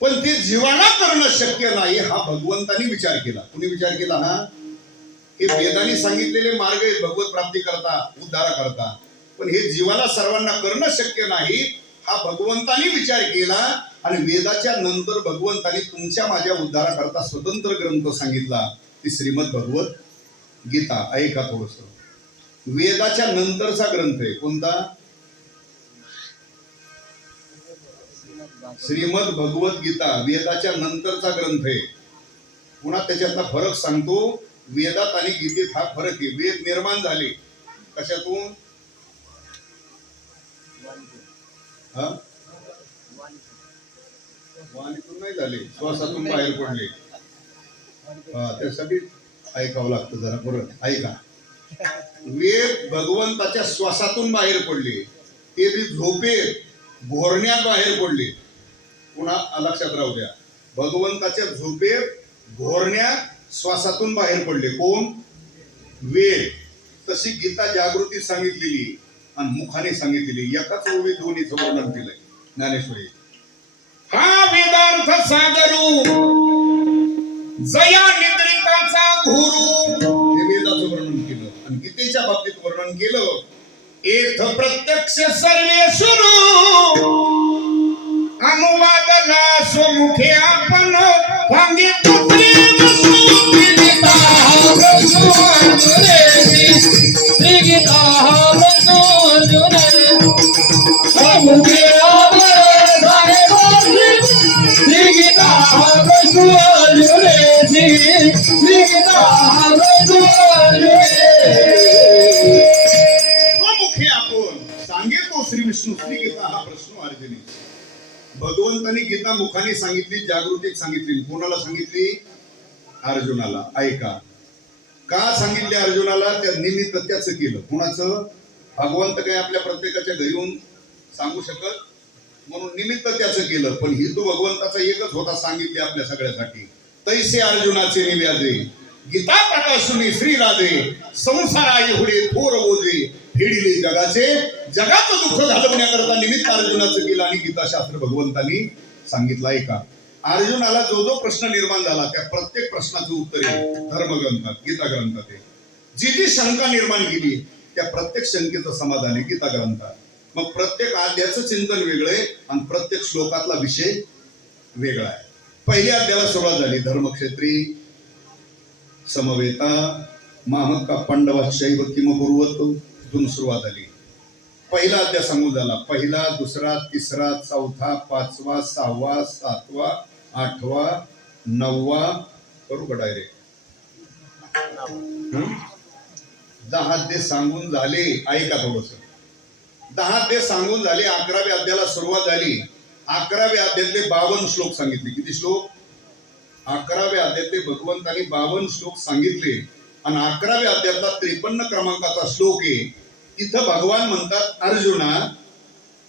पण ते जीवाला करणं शक्य नाही हा भगवंतानी विचार केला. कुणी विचार केला? हा हे वेदांनी सांगितलेले मार्ग आहेत भगवत प्राप्ती करता, उद्धारा करता, पण हे जीवाला सर्वांना करणं शक्य नाही हा भगवंतानी विचार केला. आणि वेदाच्या नंतर भगवंतानी तुमच्या माझ्या उद्धारा करता स्वतंत्र ग्रंथ सांगितला, ती श्रीमद भगवत गीता. ऐका थोडस. वेदाच्या नंतरचा ग्रंथ आहे कोणता? श्रीमद भगवत गीता वेदाच्या नंतरचा ग्रंथ आहे. पुन्हा त्याच्यातला फरक सांगतो. वेदात आणि गीतेत हा फरक आहे. वेद निर्माण झाले कशातून? वाणीतून नाही झाले, श्वासातून बाहेर पडले. त्यासाठी ऐकावं लागतं जरा. बरं ऐका. वेद भगवंताच्या श्वासातून बाहेर पडले. ते बी झोपेत घोरण्यात बाहेर पडले. पुन्हा लक्षात राहू द्या, भगवंताच्या झोपेत घोरण्यात श्वासातून बाहेर पडले. कोण? वेद. तशी गीता जागृती सांगितलेली आणि मुखाने सांगितलेली. एकाच ओळीत दोन्हीचं वर्णन केलंय ज्ञानेश्वरी. हा वेदार्थ सागरू जया निद्रिताचा गुरु, हे वेदाचं वर्णन केलं. आणि गीतेच्या बाबतीत वर्णन केलं. एथ प्रत्यक्ष सर्वे सुरू अनुवादला स्वमुखे आपण सांगितले. स्वमुखे आपण सांगेतो श्री विष्णू श्री गीता हा प्रश्न अर्जुनी. भगवंतानी गीता मुखाने सांगितली, जागृतीत सांगितली. कोणाला सांगितली? अर्जुनाला. ऐका. का सांगितले अर्जुनाला? त्या निमित्त त्याचं केलं. कुणाचं? भगवंत काय आपल्या प्रत्येकाच्या घरी येऊन सांगू शकत, म्हणून निमित्त त्याचं केलं. पण हिंदू भगवंताचा एकच होता, सांगितले आपल्या सगळ्यासाठी. तैसे अर्जुनाचे निव्याजे, गीता प्रकाशुनी श्रीराजे, संसारा एवढे थोर ओझे, फेडिले जगाचे, जगाचं दुःख घालवण्याकरता निमित्त अर्जुनाचं केलं. आणि गीताशास्त्र भगवंतांनी सांगितलं. आहे का? अर्जुनाला जो जो प्रश्न निर्माण झाला त्या प्रत्येक प्रश्नाचं उत्तर आहे धर्मग्रंथात, गीता ग्रंथात आहे. जी जी शंका निर्माण केली त्या प्रत्येक शंकेचं समाधान आहे गीता ग्रंथात. मग प्रत्येक अध्यायाचं चिंतन वेगळं आहे आणि प्रत्येक श्लोकातला विषय वेगळा आहे. पहिल्या अध्यायाला सुरुवात झाली धर्मक्षेत्री समवेता मामक्का पांडवाशैव किम कुर्वत, इथून सुरुवात झाली. पहिला अध्याय सांगून झाला. पहिला, दुसरा, तिसरा, चौथा, पाचवा, सहावा, सातवा, आठवा, नववा, करू का डायरेक्ट? 10 अध्याय सांगून झाले. ऐका थोडस. 10 अध्याय सांगून झाले. 11व्या अध्यायाला सुरुवात झाली. 11व्या अध्यायातले 52 श्लोक सांगितले. किती श्लोक? 11व्या अध्यायातले भगवंतांनी 52 श्लोक सांगितले. आणि 11व्या अध्यायातला 53 क्रमांकाचा श्लोक आहे. तिथं भगवान म्हणतात, अर्जुना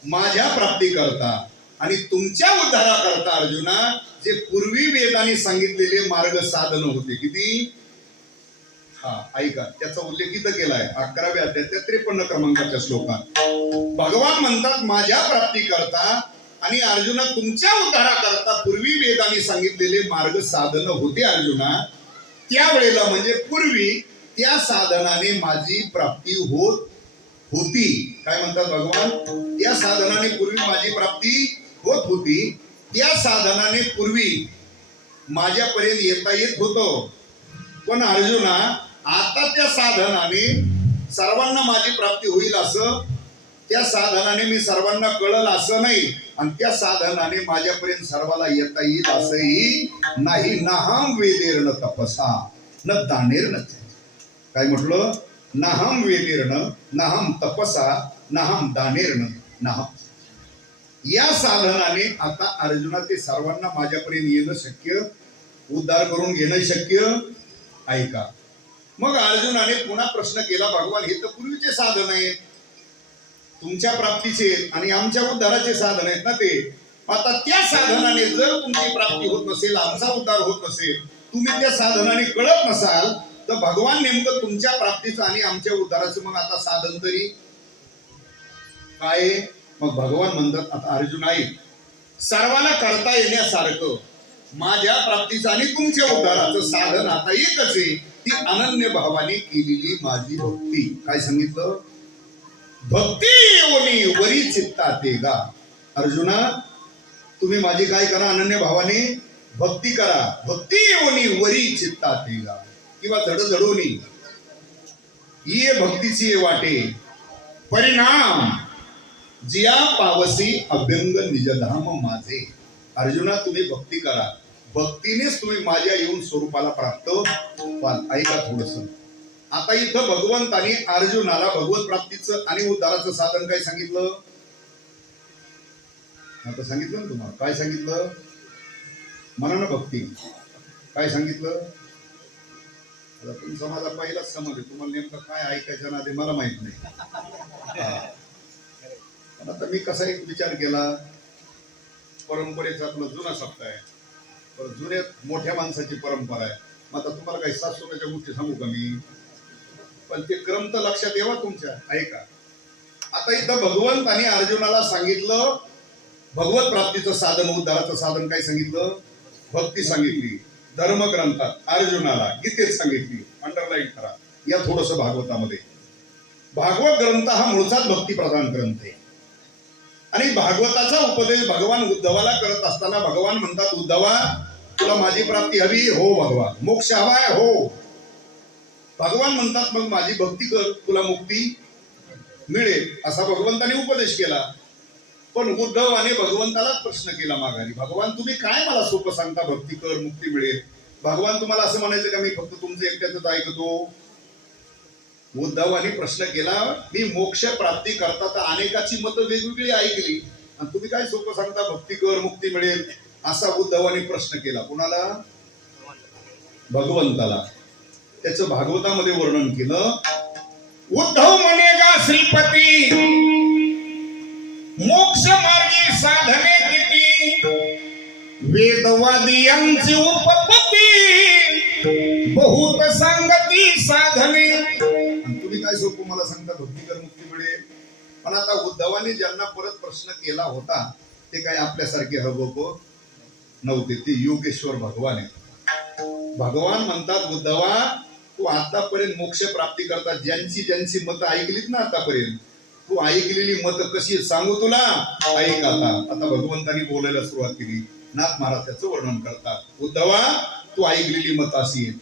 माझ्या प्राप्ती करता आणि तुमच्या उद्धारा करता अर्जुना जे पूर्वी वेदांनी सांगितलेले मार्ग साधन होते. किती? ऐका, त्याचा उल्लेख इथं केलाय 11व्या अध्यायाच्या 53 क्रमांकाच्या श्लोकात. भगवान म्हणतात माझ्या प्राप्ती करता आणि अर्जुना तुमच्या उद्धारा करता पूर्वी वेदांनी सांगितलेले मार्ग साधन होते अर्जुना. त्यावेळेला म्हणजे पूर्वी त्या साधनाने माझी प्राप्ती होत होती. काय म्हणतात भगवान? त्या साधनाने पूर्वी माझी प्राप्ती होत होती. त्या साधनाने पूर्वी माझ्यापर्यंत येता येत होतं. पण अर्जुना आता त्या साधनाने सर्वांना माझी प्राप्ती होईल असं, त्या साधनाने मी सर्वांना कळल असं नाही, आणि त्या साधनाने माझ्यापर्यंत सर्वाला येता येईल असंही नाही. नाहम वेदेर्न तपसा न दानेर्न. काय म्हटलं? नाहम वेदेर्न, नाहम तपसा, नाहम दानेर्न, नाहम. या साधनाने आता अर्जुना ते सर्वांना माझ्यापर्यंत येणं शक्य, उद्धार करून घेणं शक्य. ऐका, मग अर्जुनाने पुन्हा प्रश्न केला, भगवान हे तर पूर्वीचे साधन आहेत, तुमच्या प्राप्तीचे आणि आमच्या उद्धाराचे साधन आहेत ना ते. आता त्या साधनाने जर तुमची प्राप्ती होत नसेल, आमचा उद्धार होत नसेल, तुम्ही त्या साधनाने कळत नसाल, तर भगवान नेमकं तुमच्या प्राप्तीचं आणि आमच्या उद्धाराचं मग आता साधन तरी काय? मग भगवान म्हणतात, आता अर्जुन आहे सर्वांना करता येण्यासारखं माझ्या प्राप्तीचं आणि तुमच्या उद्धाराचं साधन आता एकच आहे, ती अनन्य भावाने केलेली माझी भक्ती. काय सांगितलं? भक्ती येऊनी वरी चित्तात गा. अर्जुना तुम्ही माझी काय करा? अनन्य भावाने भक्ती करा. भक्ती येऊनी वरी चित्तात गा, किंवा झडझडवणी ये भक्तीची वाटे परिणाम जिया पावसी अभ्यंग निजधाम माझे. अर्जुना तुम्ही भक्ती करा, भक्तीनेच तुम्ही माझ्या येऊन स्वरूपाला प्राप्त व्हाल. ऐका थोडस. आता इथं भगवंतानी अर्जुनाला भगवत प्राप्तीचं आणि उद्धाराचं साधन काय सांगितलं? आता सांगितलं ना तुम्हाला. काय सांगितलं? म्हणा ना भक्ती. काय सांगितलं? आता तुमचा माझा पहिलाच समज आहे, तुम्हाला नेमकं काय ऐकायचं ना ते मला माहित नाही. आता मी कसा एक विचार केला, परंपरेचा आपला जुना सप्ताह आहे, जुन्या मोठ्या माणसाची परंपरा आहे. मग आता तुम्हाला काही सासूच्या गोष्टी सांगू का मी? पण ते क्रम तर लक्षात येवा तुमच्या. ऐका, आता इथं भगवंताने अर्जुनाला सांगितलं भगवत प्राप्तीचं साधन, उद्धाराचं साधन काय सांगितलं? भक्ती सांगितली. धर्मग्रंथात अर्जुनाला गीतेत सांगितली. अंडरलाईन करा या थोडस भागवतामध्ये. भागवत ग्रंथ हा मूळचाच भक्तिप्रधान ग्रंथ आहे. आणि भागवताचा उपदेश भगवान उद्धवाला करत असताना भगवान म्हणतात, उद्धवा तुला माझी प्राप्ती हवी? हो भगवान. मोक्ष हवाय? हो. भगवान म्हणतात मग माझी भक्ती कर, तुला मुक्ती मिळेल, असा भगवंताने उपदेश केला. पण उद्धवाने भगवंतालाच प्रश्न केला माघारी, भगवान तुम्ही काय मला सोपं सांगता, भक्ती कर मुक्ती मिळेल? भगवान तुम्हाला असं म्हणायचं का मी फक्त तुमचं एकट्याच ऐकतो? उद्धवाने प्रश्न केला, मी मोक्ष प्राप्ती करता तर अनेकाची मतं वेगवेगळी ऐकली, आणि तुम्ही काय सोपं सांगता भक्ती कर मुक्ती मिळेल, असा उद्धवाने प्रश्न केला. कुणाला? भगवंताला. त्याचं भागवतामध्ये वर्णन केलं. उद्धव म्हणेगा श्रीपती, मोक्ष मार्गी साधने किती, वेदवादियांची उपपत्ती, बहुत सांगती साधने. आणि तुम्ही काय सोपं मला सांगता भक्ती कर मुक्ती मिळेल. पण आता उद्धवाने ज्यांना परत प्रश्न केला होता ते काय आपल्यासारखे हवं नव्हते, ते योगेश्वर भगवान आहे. भगवान म्हणतात उद्धवा, तू आतापर्यंत मोक्ष प्राप्ती करता ज्यांची मतं ऐकलीत ना आतापर्यंत, तू ऐकलेली मतं कशी सांगू तुला, ऐक. आता भगवंतांनी बोलायला सुरुवात केली. नाथ महाराज त्याचं वर्णन करतात. उद्धवा, तू ऐकलेली मतं अशी आहेत,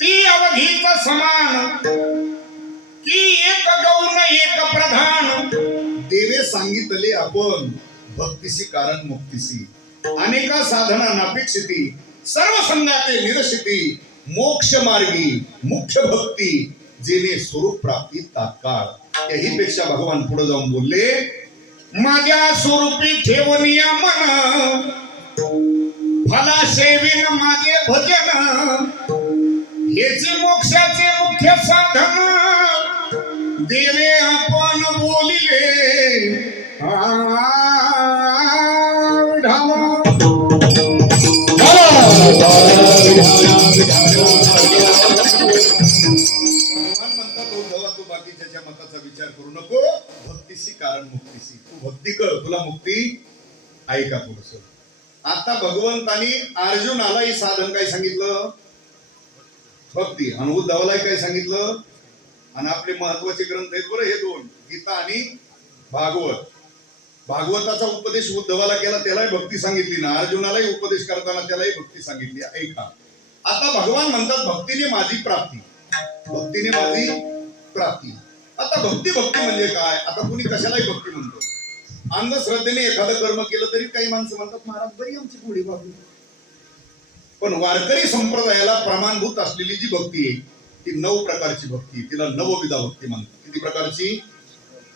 ती अवघीच समान की एक गौण एक प्रधान, देवे सांगितले आपण भक्तीसी कारण मुक्तीसी, अनेका साधना नापेक्षिती, सर्व संगाते निरशिती, मोक्ष मार्गी मुख्य भक्ती, जेणे स्वरूप प्राप्ती तात्काळ. याही पेक्षा भगवान पुढे जाऊन बोलले, माझ्या स्वरूपी ठेवनिया मन, फला सेविन माझे भजन, हेच मोक्षाचे मुख्य साधन, देवे आपण बोलिले तू बाकीच्या मताचा विचार करू नको, भक्तीशी कारण मुक्तीशी, तू भक्ती कर, तुला मुक्ती. ऐका पुढचं. आता भगवंतानी अर्जुनाला ही साधन काय सांगितलं, भक्ती, आणि उद्धवाला काय सांगितलं. आणि आपले महत्वाचे ग्रंथ आहेत बरं हे दोन, गीता आणि भागवत. भागवताचा उपदेश उद्धवाला केला, त्यालाही भक्ती सांगितली ना, अर्जुनालाही उपदेश करताना त्यालाही भक्ती सांगितली. ऐका, आता भगवान म्हणतात भक्तीने माझी प्राप्ती, भक्तीने माझी प्राप्ती. आता भक्ती म्हणजे काय. आता कुणी कशालाही भक्ती म्हणतो. अंधश्रद्धेने एखादं कर्म केलं तरी काही माणसं म्हणतात महाराज बरी आमची पुढे बाबी. पण वारकरी संप्रदायाला प्रमाणभूत असलेली जी भक्ती आहे ती 9 प्रकारची भक्ती, तिला नवविधा भक्ती म्हणतात. किती प्रकारची.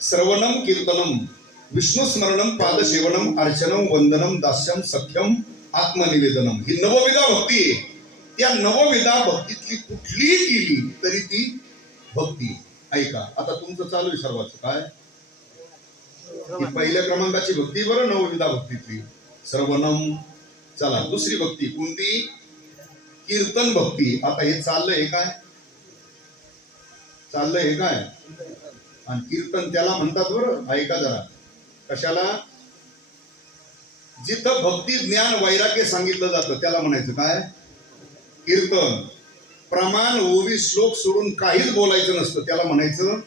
श्रवणम कीर्तनम, विष्णू स्मरणम, पादसेवनम, अर्चनम, वंदनम, दास्यम, सख्यम, आत्मनिवेदनम, ही नवविधा भक्ती आहे. त्या नवविधा भक्तीतली कुठलीही केली तरी ती भक्ती. ऐका, आता तुमचं चालू आहे सर्वांचं काय, ही पहिल्या क्रमांकाची भक्ती बरं, नवविधा भक्तीतली श्रवणम. चला दुसरी भक्ती कोणती, कीर्तन भक्ती. आता हे चाललंय काय, चाललंय काय, आणि कीर्तन त्याला म्हणतात बरं. ऐका जरा, कशाला, जिथं भक्ती ज्ञान वैराग्य सांगितलं जातं त्याला म्हणायचं काय, कीर्तन. प्रमाण ओवी श्लोक सोडून काहीच बोलायचं नसतं त्याला म्हणायचं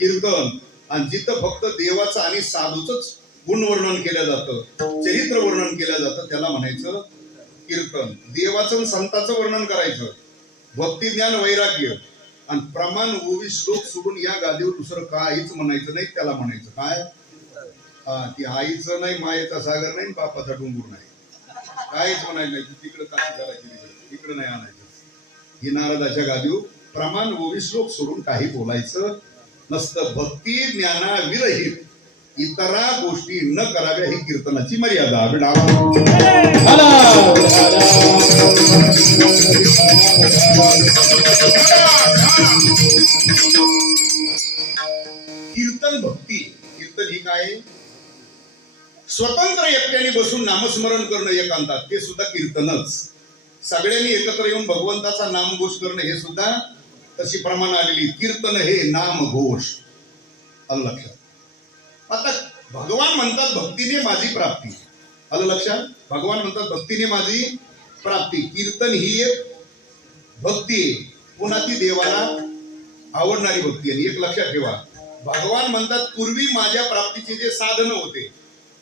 कीर्तन. आणि जिथं फक्त देवाचं आणि साधूच गुणवर्णन केलं जातं, चरित्र वर्णन केलं जातं त्याला म्हणायचं कीर्तन. देवाचं संताचं वर्णन करायचं, भक्ती ज्ञान वैराग्य आणि प्रमाण ओवी श्लोक सोडून या गादीवर दुसरं काहीच म्हणायचं नाही त्याला म्हणायचं काय. ती आईचं नाही, मायेचा सागर नाही, बापाचा डोंगर नाही, काहीच म्हणायचं नाही. तिकडे काशी करायची, इकडे नाही आणायचं. ही नारदाच्या गादीवर प्रमाण ओवी श्लोक सोडून काही बोलायचं नसतं. भक्ती ज्ञाना विरहित इतरा गोष्टी न कराव्या ही कीर्तनाची मर्यादा. कीर्तन भक्ती. कीर्तन ही काय, स्वतंत्र एकट्याने बसून नामस्मरण करणं एकांतात, ते सुद्धा कीर्तनच. सगळ्यांनी एकत्र येऊन भगवंताचा नामघोष करणं हे सुद्धा तशी प्रमाण आलेली. कीर्तन हे नामघोष. आलं लक्षात. आता भगवान म्हणतात भक्तीने माझी प्राप्ती. आलं लक्षात. भगवान म्हणतात भक्तीने माझी प्राप्ती. कीर्तन ही एक भक्ती आहे, पुन्हा ती देवाला आवडणारी भक्ती आहे. एक लक्षात ठेवा, भगवान म्हणतात पूर्वी माझ्या प्राप्तीचे जे साधन होते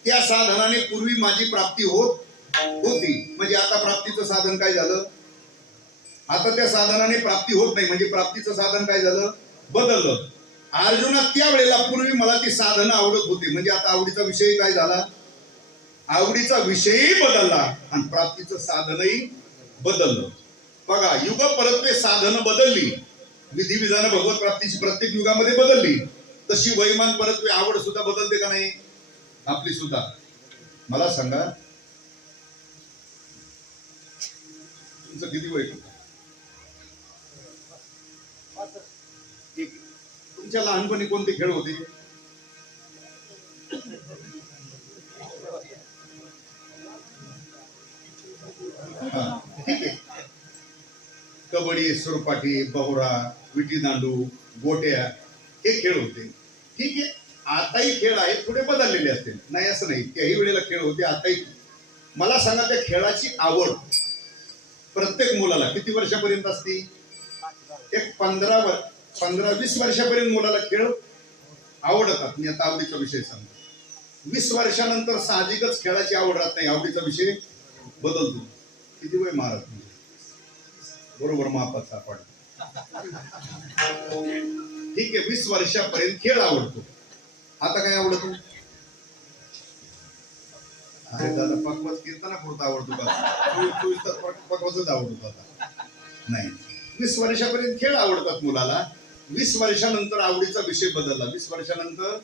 त्या साधनाने पूर्वी माझी प्राप्ती होती. म्हणजे आता प्राप्तीचं साधन काय झालं, आता त्या साधनाने प्राप्ती होत नाही. म्हणजे प्राप्तीचं साधन काय झालं, बदललं. अर्जुना त्या वेळेला पूर्वी मला ती साधनं आवडत होती, म्हणजे आता आवडीचा विषय काय झाला, आवडीचा विषयही बदलला आणि प्राप्तीचं साधनही बदललं. बघा, युग परत्वे साधनं बदलली, विधिविधानं भगवत प्राप्तीची प्रत्येक युगामध्ये बदलली. तशी वैमान परत्वे आवड सुद्धा बदलते का नाही आपली सुद्धा. मला सांगा तुमचं किती वय, ठीक. तुमच्या लहानपणी कोणते खेळ होते? हा, ठीक आहे. कबड्डी, सुरपाटी, बहुरा, विटी दांडू, गोट्या हे खेळ होते. ठीक आहे. आताही खेळ आहेत, थोडे बदललेले असतील, नाही असं नाही. त्याही वेळेला खेळ होते, आताही. मला सांगा, त्या खेळाची आवड प्रत्येक मुलाला किती वर्षापर्यंत असते? एक 15-20 वर्षापर्यंत मुलाला खेळ आवडतात. मी आता आवडीचा विषय सांगतो. 20 वर्षानंतर साहजिकच खेळाची आवड राहत नाही, आवडीचा विषय बदलतो. किती वय महाराज? बरोबर मापात सापड. ठीक आहे, 20 वर्षापर्यंत खेळ आवडतो. आता काय आवडतो? अरे दादा, पकवास कीर्तना पुरता आवडतो का? 24 तास पकवासच आवडतो आता? नाही. 20 वर्षापर्यंत खेळ आवडतात मुलाला. 20 वर्षानंतर आवडीचा विषय बदलला. 20 वर्षानंतर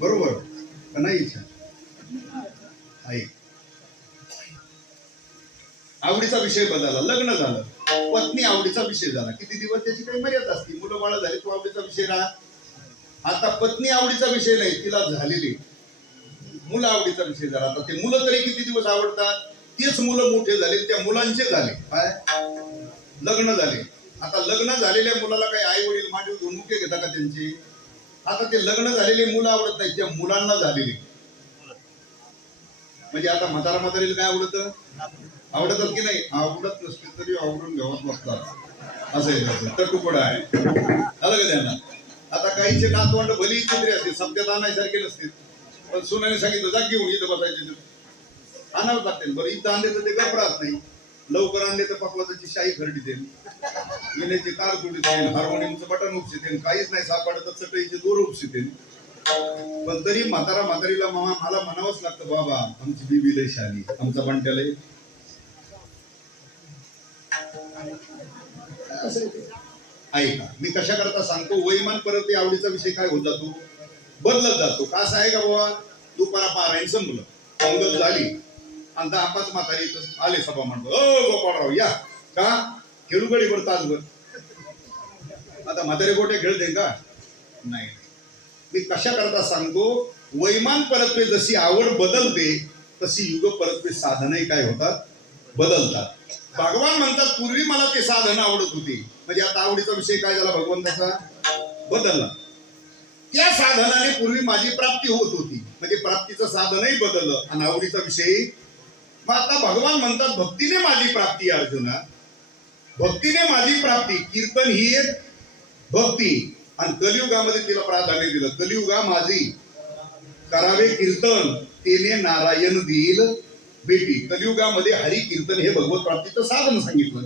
बरोबर का नाही? इच्छा आहे, आवडीचा विषय बदलला, लग्न झालं, पत्नी आवडीचा विषय झाला. किती दिवस त्याची काही मर्यादा असते. मुलं बाळ झाली, तो आवडीचा विषय राहा. आता पत्नी आवडीचा विषय नाही, तिला झालेली मुलं आवडीचा विषय झाला. आता ते मुलं तरी किती दिवस आवडतात? तेच मुलं मोठे झाले, त्या मुलांचे झाले काय, लग्न झाले. आता लग्न झालेल्या मुलाला काही आई वडील मांडीवर घेऊन मुके घेतात का त्यांची? आता ते लग्न झालेले मुलं आवडत नाही, त्या मुलांना झालेली. म्हणजे आता म्हातारीला काय आवडतं? आवडतात की नाही? आवडत नसते तरी आवडून घ्यावत नसतात, असं आहे. तटुपडा आहे, आलं का त्यांना? आता काहीचे नातवंड भली चित्रे असते, सत्यात आणायसारखे नसते, पण सुनाने सांगितलं जा घेऊन इथं बसायचे, आणावं लागते. बरं, इथं आणले तर ते गपरात नाही, लवकर आणले तर पकवासाची शाही खरडी देईल, विण्याची तार तुडी देईल, हार्मोनियमचं बटन उपशी देईल, काहीच नाही सापडत तर चटईचे दोर उपशी देईल. पण तरी म्हातारीला मला म्हणावंच लागतं, बाबा आमची बीबी लय शाली, आमचा बंट्या लय. ऐका, मी कशा करता सांगतो, वैमान परत ते आवडीचा विषय काय होत जातो, बदलत जातो. का असं आहे का बाबा? दुपारा पारायण संपलं, पंगत झाली, आणि 10-5 म्हातारी आले सभा म्हणतो, ओ गोपाळराव या का खेळू गडी बर तासभर. आता म्हातारे गोटे खेळते का? नाही. मी कशा करता सांगतो, वैमान परत्वे जशी आवड बदलते तशी युग परत्वे साधनही काय होतात, बदलतात. भगवान म्हणतात, पूर्वी मला ते साधन आवडत होती, म्हणजे आता आवडीचा विषय काय झाला, भगवंताचा बदलला. त्या साधनाने पूर्वी माझी प्राप्ती होत होती, म्हणजे प्राप्तीचं साधनही बदललं आणि आवडीचा विषय. मग आता भगवान म्हणतात, भक्तीने माझी प्राप्ती. अर्जुना, भक्तीने माझी प्राप्ती. कीर्तन ही एक भक्ती, आणि कलियुगामध्ये तिला प्राधान्य दिलं. कलियुगा माझी करावे कीर्तन, तेने नारायण देईल भेटी. कलियुगामध्ये हरी कीर्तन हे भगवत प्राप्तीचं साधन सांगितलं.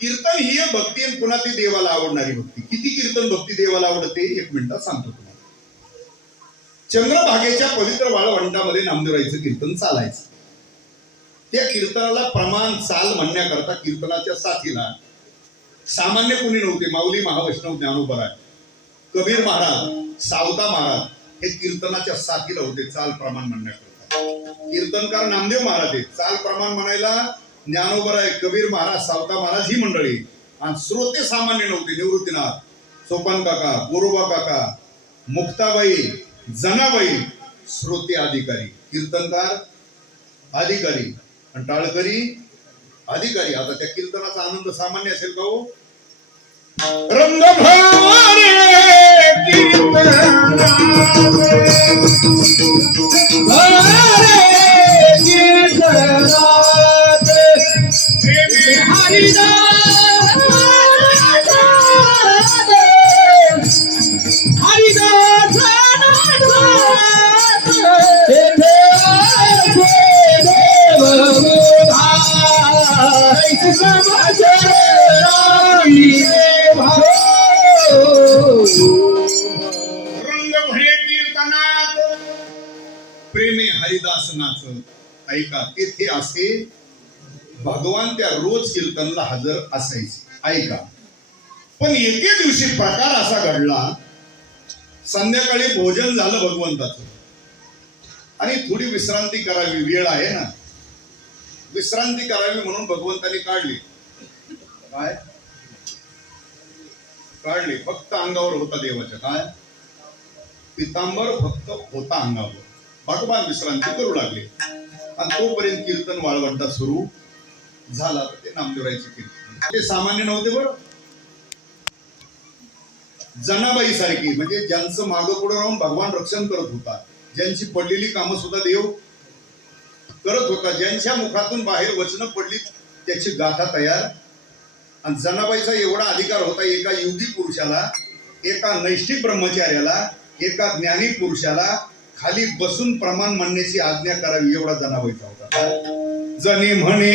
कीर्तन ही एक भक्ती, आणि पुन्हा ती देवाला आवडणारी भक्ती. किती कीर्तन भक्ती देवाला आवडते 1 मिनिटात सांगतो तुम्हाला. चंद्रभागेच्या पवित्र वाळवंटामध्ये नामदेवरायचं कीर्तन चालायचं. त्या कीर्तनाला प्रमाण चाल म्हणण्याकरता कीर्तनाच्या साथीला सामान्य कुणी नव्हते. माऊली महावैष्णव ज्ञानोबराय, कबीर महाराज, सावता महाराज हे कीर्तनाच्या साथीला होते, चाल प्रमाण म्हणण्याकरता. कीर्तनकार नामदेव महाराज आहेत, चाल प्रमाण म्हणायला ज्ञानोबराय, कबीर महाराज, सावता महाराज ही मंडळी. आणि श्रोते सामान्य नव्हते. निवृत्तीनाथ, सोपान काका, गोरोबा काका, मुक्ताबाई, जनाबाई श्रोते अधिकारी, कीर्तनकार अधिकारी आणि टाळकरी अधिकारी. आता त्या कीर्तनाचा आनंद सामान्य असेल का हो? रंग भारे कीर्तनाचे, प्रेमे हरिदास नाच. ऐका, तेथे असे भगवान त्या रोज कीर्तनला हजर असायचे. ऐका, पण एके दिवशी प्रकार असा घडला, संध्याकाळी भोजन झालं भगवंताचं, आणि थोडी विश्रांती करावी, वेळ आहे ना, विश्रांती करावी म्हणून भगवंतांनी काढली. काय काढले फक्त अंगावर होता देवाच्या काय पितांबर फक्त होता अंगावर भगवान विश्रांती करू लागले आणि तोपर्यंत कीर्तन वाळवंटात सुरू झाला ते नामदेवरायचे कीर्तन ते सामान्य नव्हते बरं जनाबाई सारखी म्हणजे ज्यांचं मागं पुढे राहून भगवान रक्षण करत होता ज्यांची पडलेली कामं सुद्धा देव करत होता ज्यांच्या मुखातून बाहेर वचनं पडली त्याची गाथा तयार आणि जनाबाईचा एवढा अधिकार होता एका युगी पुरुषाला एका नैष्ठिक ब्रह्मचार्याला एका ज्ञानी पुरुषाला खाली बसून प्रमाण म्हणण्याची आज्ञा करावी एवढा जनाबाईचा होता जनी म्हणे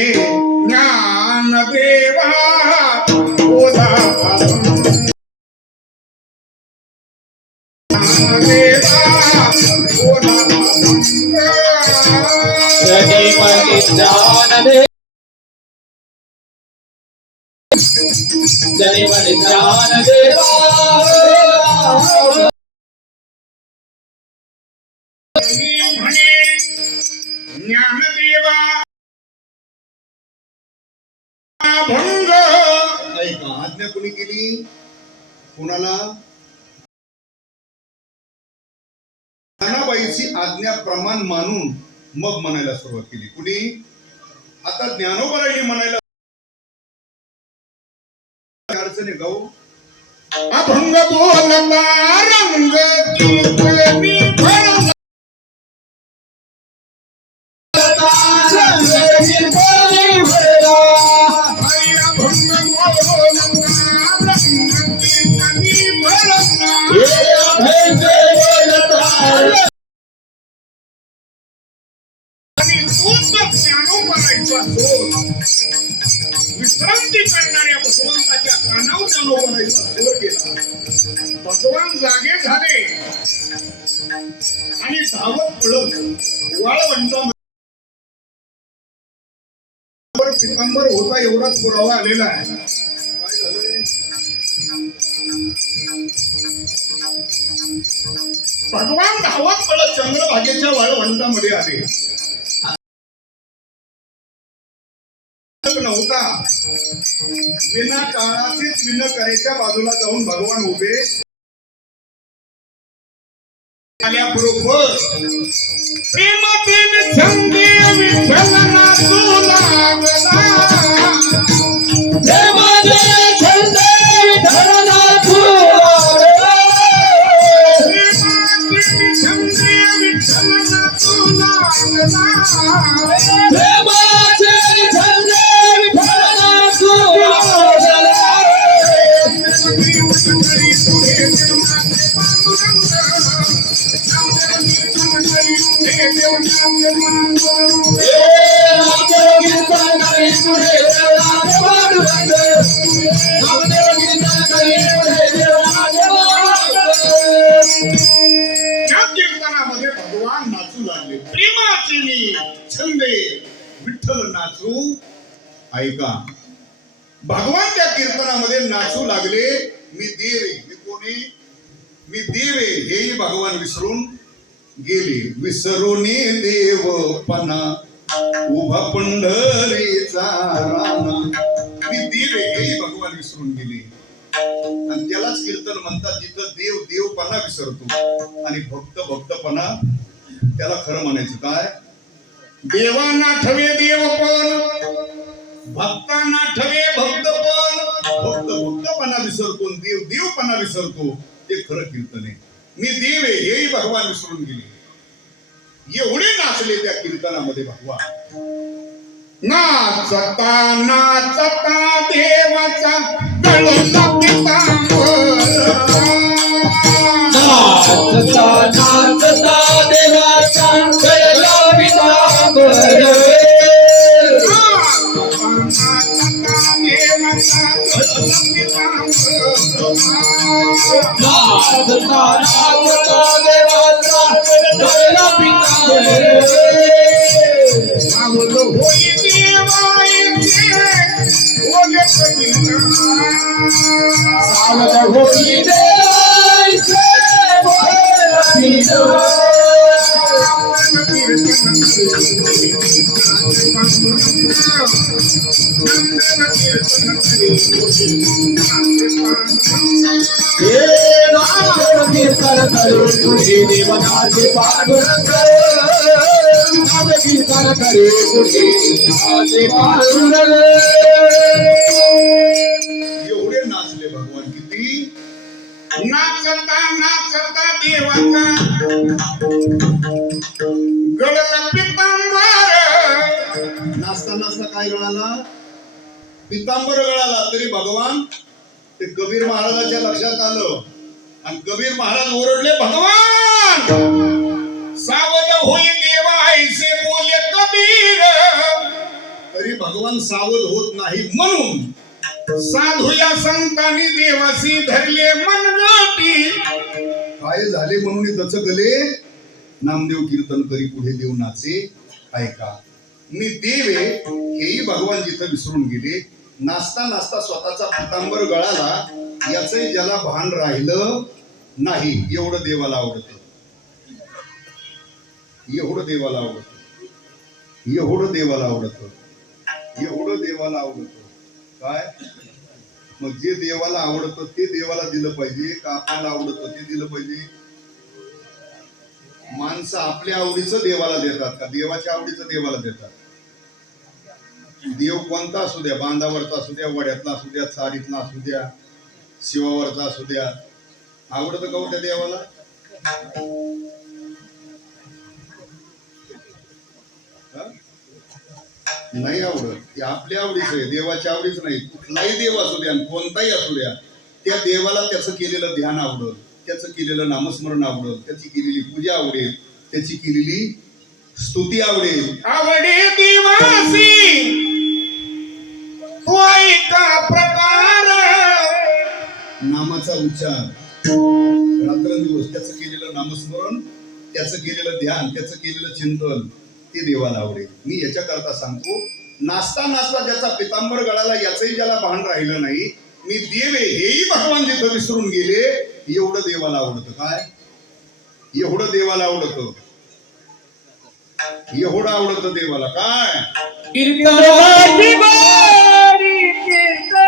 ज्ञानदेवा ज्ञानदेवा भंग आज्ञा कोणी केली कोणाला जनाबाईची आज्ञा प्रमाण मानून मग म्हणायला सुरुवात केली कुणी आता ज्ञानोबारायने म्हणायला अडचणी गाऊ अभंग बोलता रंग कीर्तनी भरला विश्रांती करणाऱ्या भगवंताच्या कानावर ज्ञानोबारायचा स्वर गेला भगवान जागे झाले आणि धावत पळत वाळवंटावर पितांबर होता एवढाच पुरावा आलेला आहे काय झालंय भगवान धावत पळत चंद्रभागेच्या वाळवंटामध्ये आले नव्हता विना काळाचीच विनकरेच्या बाजूला जाऊन भगवान उभे आल्याबरोबर प्रेमातीन छंदे विठ्ठलना तुला प्रेमातीन छंदे विठ्ठलना तुला प्रेमातीन छंदे विठ्ठलना तुला प्रेमातीन छंदे कीर्तनामध्ये भगवान नाचू लागले प्रेमाचे छंदे विठ्ठल नाचू ऐका भगवान त्या कीर्तनामध्ये नाचू लागले मी देवे मी कोणी मी देवे हेही भगवान विसरून गेले विसरून देवपणा उभा पंढरीचा राणा मी देवे हेही भगवान विसरून गेले आणि त्यालाच कीर्तन म्हणतात जिथं देव देवपणा विसरतो आणि भक्त भक्तपणा त्याला खरं म्हणायचं काय देवांना ठवे देवपण भक्तांना ठवे भक्तपण भक्त भक्तपणा विसरतो देव देवपणा विसरतो ते खरं कीर्तन आहे मी देव आहे हेही भगवान विसरून गेले एवढे नाचले त्या कीर्तनामध्ये भगवान नाचता नाचता देवाचा गळला पितांबर नाचता नाचता देवाचा गळला पितांबर हे नाम कीर्तन करो तुझे देवनाचे पांडुरंग नाम कीर्तन करे तुझे देवनाचे पांडुरंग एवढे नाचले भगवान किती नाचता नाचता देवाचा गळला पितांबर नाचता नाचता काय गळाला पितांबर गळाला तरी भगवान ते कबीर महाराजाच्या लक्षात आलं आणि कबीर महाराज ओरडले भगवान सावध होई देवा ऐसे बोले कबीर तरी भगवान सावध होत नाही म्हणून साधू या संतांनी देवासी धरले मनगटी काय झाले म्हणून दचकले नामदेव कीर्तन करी पुढे देव नाचे ऐका मी देव आहे हेही भगवान जिथं विसरून गेले नाचता नाचता स्वतःचा पितांबर गळाला याचंही ज्याला भान राहिलं नाही एवढं देवाला आवडत एवढं देवाला आवडत एवढं देवाला आवडत एवढं देवाला आवडत काय मग जे देवाला आवडतं ते देवाला दिलं पाहिजे का आपल्याला आवडतं ते दिलं पाहिजे माणसं आपल्या आवडीचं देवाला देतात का देवाच्या आवडीचं देवाला देतात देव कोणता असू द्या बांधावरचा असू द्या वड्यातला असू द्या चारीतला असू द्या शिवावरचा असू द्या आवडतं का त्या देवाला नाही आवडत ते आपल्या आवडीचं आहे देवाच्या आवडीच नाही कुठलाही देव असू द्या कोणताही असू द्या त्या देवाला त्याचं केलेलं ध्यान आवडल त्याचं केलेलं नामस्मरण आवडल त्याची केलेली पूजा आवडेल त्याची केलेली स्तुती आवडेल आवडे देवासी प्रकार नामाचा उच्चार रात्रंदिवस त्याचं केलेलं नामस्मरण त्याचं केलेलं ध्यान त्याचं केलेलं चिंतन ते देवाला आवडेल मी याच्या करता सांगतो नाचता नाचता ज्याचा पितांबर गळाला याचंही ज्याला भान राहिलं नाही मी देव आहे हेही भगवान जिथं विसरून गेले एवढं देवाला आवडतं काय एवढं देवाला आवडतं एवढं आवडतं देवाला काय कीर्तनाची बारी कीर्तनाची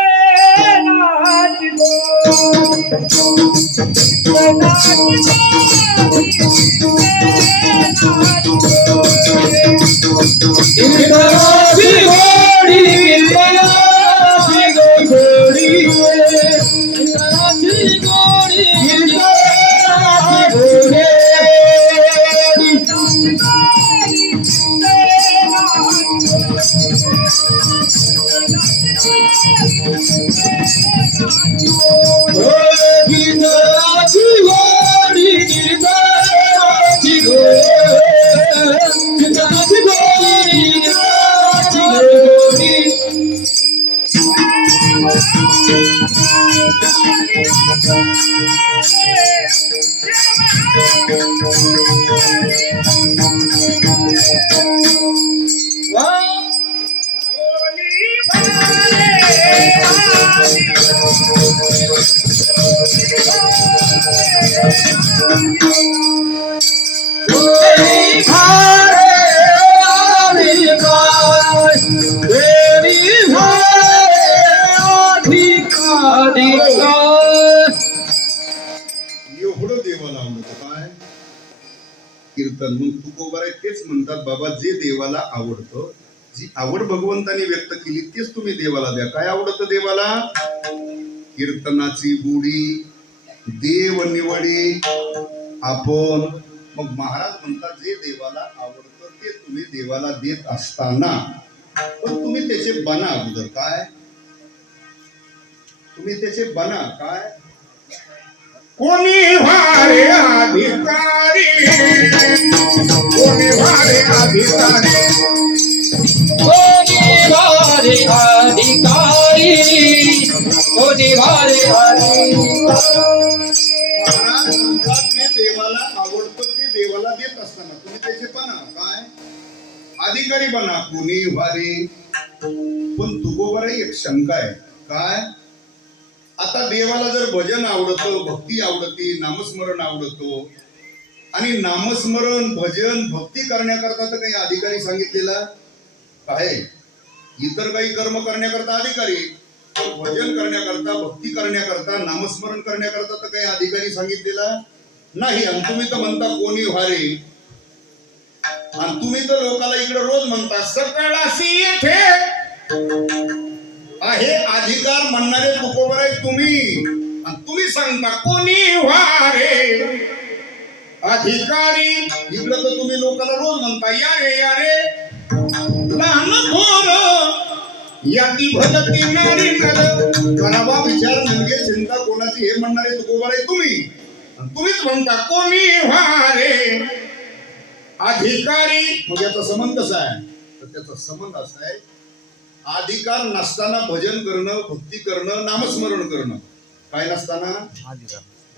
कीर्तनाची गोडी कीर्तनाची गोडी कीर्तनाची गोडी एवढं देवाला आवडतं काय कीर्तन मग तुकोबा तेच म्हणतात बाबा जे देवाला आवडतं जी आवड भगवंताने व्यक्त केली तेच तुम्ही देवाला द्या काय आवडतं देवाला कीर्तनाची गोडी देव निवडी आपण मग महाराज म्हणतात जे देवाला आवडतं ते तुम्ही देवाला देत असताना पण तुम्ही त्याचे बना अगोदर काय तुम्ही त्याचे बना काय कोणी भारे अधिकारी कोणी भारे अधिकारी कोणी भारे अधिकारी कोणी भारे महाराज म्हणतात जे देवाला आवडतं ते देवाला देत असताना तुम्ही त्याचे बना काय अधिकारी बना कोणी भारे पण तुकोबाराही एक शंका आहे काय आता देवाला जर भजन आवडतं भक्ती आवडती नामस्मरण आवडतो आणि नामस्मरण भजन भक्ती करण्याकरता तर काही अधिकारी सांगितलेला आहे. इतर काही कर्म करण्याकरता अधिकारी, भजन करण्याकरता भक्ती करण्याकरता नामस्मरण करण्याकरता तर काही अधिकारी सांगितलेला नाही. आणि तुम्ही तर म्हणता कोणी व्हारे, आणि तुम्ही तर लोकांना इकडे रोज म्हणता सकाळाशी येथे आहे अधिकार म्हणणारे तुकोबर आहे तुम्ही. आणि तुम्ही सांगता कोणी व्हारे अधिकारी. इकडे तर तुम्ही लोकांना रोज म्हणता या रे लहान थोर याती भलती नारी नर करावा विचार नलगे चिंता कोणाची हे म्हणणारे तुकोबर आहे तुम्ही. आणि तुम्हीच म्हणता कोणी व्हारे अधिकारी. मग याचा संबंध कसा आहे? तर त्याचा संबंध असा आहे, अधिकार नसताना भजन करणं भक्ती करणं नामस्मरण करणं. काय नसताना?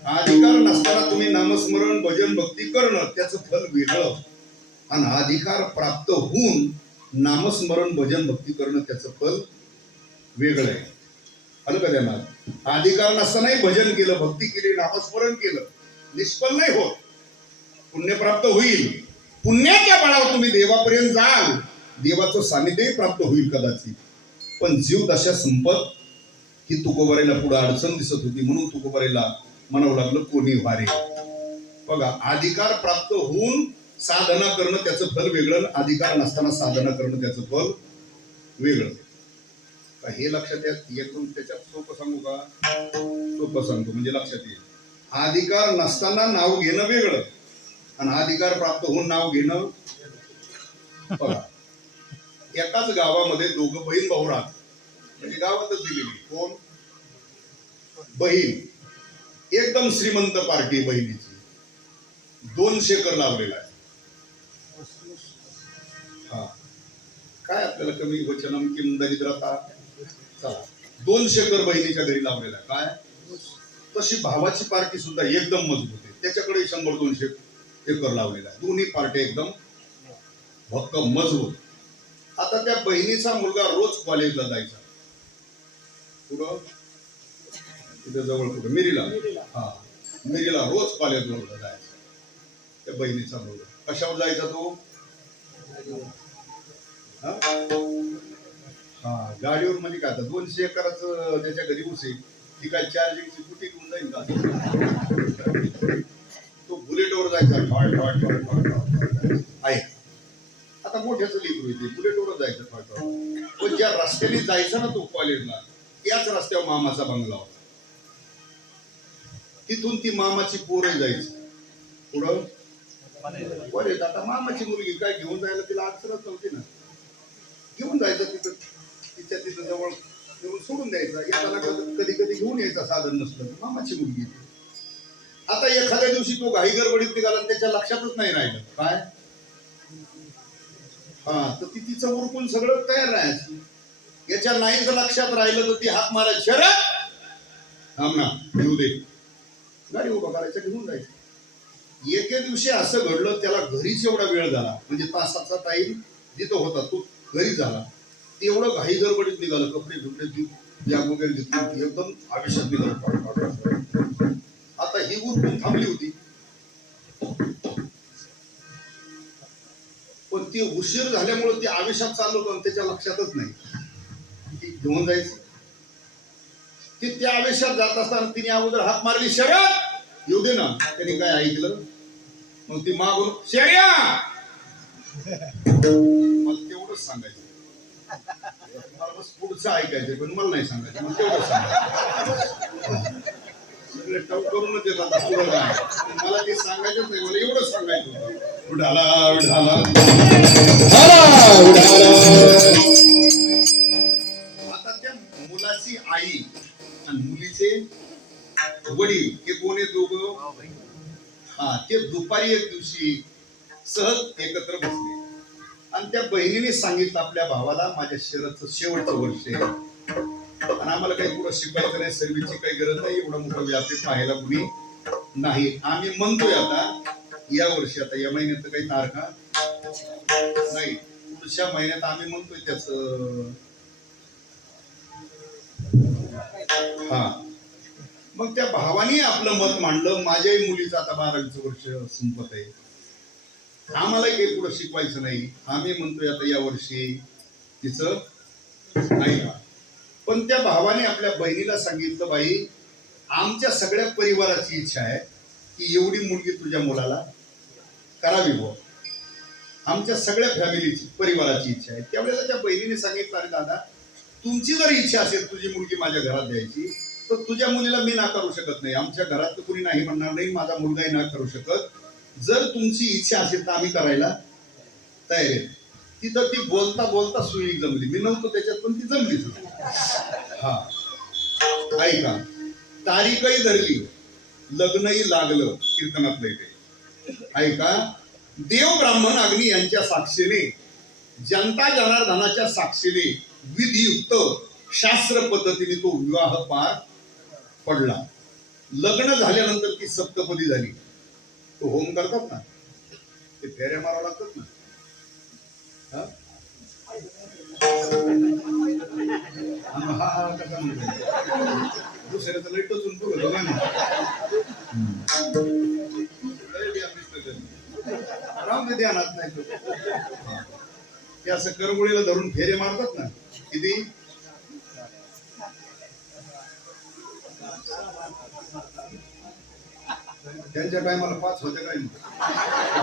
अधिकार नसताना तुम्ही नामस्मरण भजन भक्ती करणं त्याचं फल वेगळं, आणि अधिकार प्राप्त होऊन नामस्मरण भजन भक्ती करणं त्याचं फल वेगळं आहे. आलं का त्यांना? अधिकार नसतानाही भजन केलं भक्ती केली नामस्मरण केलं निष्फळ नाही होत, पुण्य प्राप्त होईल. पुण्याच्या बळावर तुम्ही देवापर्यंत जाल, देवाचं सानिध्यही प्राप्त होईल कदाचित. पण जीव दशा संपत ही तुकोबारीला पुढे अडचण दिसत होती, म्हणून तुकोबारीला म्हणावं लागलं कोणी व्हारे. बघा, अधिकार प्राप्त होऊन साधना करणं त्याचं फल वेगळं, अधिकार नसताना साधना करणं त्याचं फल वेगळं. हे लक्षात येतं. त्याच्यात सोपं सांगू का? सोपं सांगतो म्हणजे लक्षात येईल. अधिकार नसताना नाव घेणं वेगळं, आणि अधिकार प्राप्त होऊन नाव घेणं. बघा, एकाच गावामध्ये दोघं बहीण भाऊ राहतात, म्हणजे गावातच दिलेली. कोण? बहीण एकदम श्रीमंत पार्टी बहिणीची, 200 एकर लावलेला आहे. हा, काय आपल्याला कमी वचनम किम दरिद्रता. चला, 200 एकर बहिणीच्या घरी लावलेला आहे. काय? तशी भावाची पार्टी सुद्धा एकदम मजबूत आहे, त्याच्याकडे 100-200 एकर लावलेला आहे. दोन्ही पार्टी एकदम भक्कम मजबूत. आता त्या बहिणीचा मुलगा रोज कॉलेजला जायचा. कुठं? तिथे जवळ कुठं? मिरीला. हा, मिरीला रोज कॉलेजवर जायचा त्या बहिणीचा मुलगा. कशावर जायचा तो? हा, गाडीवर. म्हणजे काय, 200 एकराचं त्याच्या घरी उसे ती काय चार्जिंगची कुठे घेऊन जाईल का? तो बुलेटवर जायचा. आहे आता मोठ्याचं लेकरू येते, बुलेटवर जायचं. पण ज्या रस्त्याने जायचा ना तो कॉलेजला, त्याच रस्त्यावर मामाचा बंगला होता. तिथून ती मामाची पोरं जायची. पुढं कॉलेज. आता मामाची मुलगी काय घेऊन जायला तिला अडचणच नव्हती ना, घेऊन जायचं तिथं, तिच्या तिथं जवळ घेऊन सोडून द्यायचा. येताना कधी कधी घेऊन यायचा साधन नसलं तर. मामाची मुलगी. आता एखाद्या दिवशी तो घाई गडबडीत निघाला, त्याच्या लक्षातच नाही राहिलं काय. हा, तर ती तिचं उरकून सगळं तयार राहायचं. याच्या नाही जर लक्षात राहिलं तर ती हाक मारायची, शरद थांब ना, घेऊ दे. गाडी उभा करायचं, घेऊन जायचं. एके दिवशी असं घडलं, त्याला घरीच एवढा वेळ झाला, म्हणजे तासाचा टाइम जिथं होता तो घरी झाला. तेवढं घाई गडबडीत निघालं, कपडे बिपडे बॅग वगैरे घेतली, एकदम आवेशात निघालं. आता ही उरकून थांबली होती, पण ती उशीर झाल्यामुळे ती आवेशात चाललो होतो, त्याच्या लक्षातच नाही ती घेऊन जायची. ती त्या आवेशात जात असताना तिने अगोदर हात मारली, शर्यत येऊ दे ना. त्याने काय ऐकलं, मग ती मागून शर्या. मला तेवढंच सांगायचं, मला बस पुढचं ऐकायचं, पण मला नाही सांगायचं. मग तेवढंच सांगायचं. सगळे टप करूनच येतात पुढं काय, मला ते सांगायचंच नाही, मला एवढंच सांगायचं होतं. उडाला उडाला आता त्या मुलाची आई आणि मुलीचे वडील हे कोण आहेत दोघं? हा, ते दुपारी एक दिवशी सहज एकत्र बसले, आणि त्या बहिणीने सांगितलं आपल्या भावाला, माझ्या शेवटचं वर्ष आहे आणि आम्हाला काही पुढं शिकवायचं नाही, सर्व्हिसची काही गरज नाही, एवढा मोठा व्यापी पाहायला कुणी नाही. आम्ही म्हणतोय आता या वर्षी, आता या महिन्यात काही तारखा नाही, पुढच्या महिन्यात आम्ही म्हणतोय त्याच. हा, मग त्या भावाने आपलं मत मांडलं. माझ्याही मुलीचं आता 12वीचं वर्ष संपत आहे, आम्हालाही काही पुढे शिकवायचं नाही. आम्ही म्हणतोय आता या वर्षी तिचं नाही का. पण त्या भावाने आपल्या बहिणीला सांगितलं, बाई आमच्या सगळ्या परिवाराची इच्छा आहे की एवढी मुलगी तुझ्या मुलाला करावी बुवा. आमच्या सगळ्या फॅमिलीची परिवाराची इच्छा आहे. त्यावेळेला त्या बहिणीने सांगितलं, अरे दादा तुमची जर इच्छा असेल तुझी मुलगी माझ्या घरात द्यायची तर तुझ्या मुलीला मी नाकारू शकत नाही. आमच्या घरात कुणी नाही म्हणणार नाही, माझा मुलगाही ना करू शकत. जर तुमची इच्छा असेल तर आम्ही करायला तयार आहे. तिथं ती बोलता बोलता सुई जमली. मी नव्हतो त्याच्यात पण ती जमलीच होती. हा ऐका, तारीखही धरली, लग्नही लागलं. कीर्तनातलं ते ऐका. देव ब्राह्मण अग्नी यांच्या साक्षीने, जनता जनार्दनाच्या साक्षीने विधियुक्त शास्त्र पद्धतीने तो विवाह पार पडला. लग्न झाल्यानंतर ती सप्तपदी झाली. तो होम करतात ना, ते फेऱ्या मारावं लागतात ना. दुसऱ्याचं लई टचून बघतो का ना. राम ध्यानात नाही. ते असं करगुळीला धरून फेरे मारतात ना. किती त्यांच्या टायमाला 5 होते काय,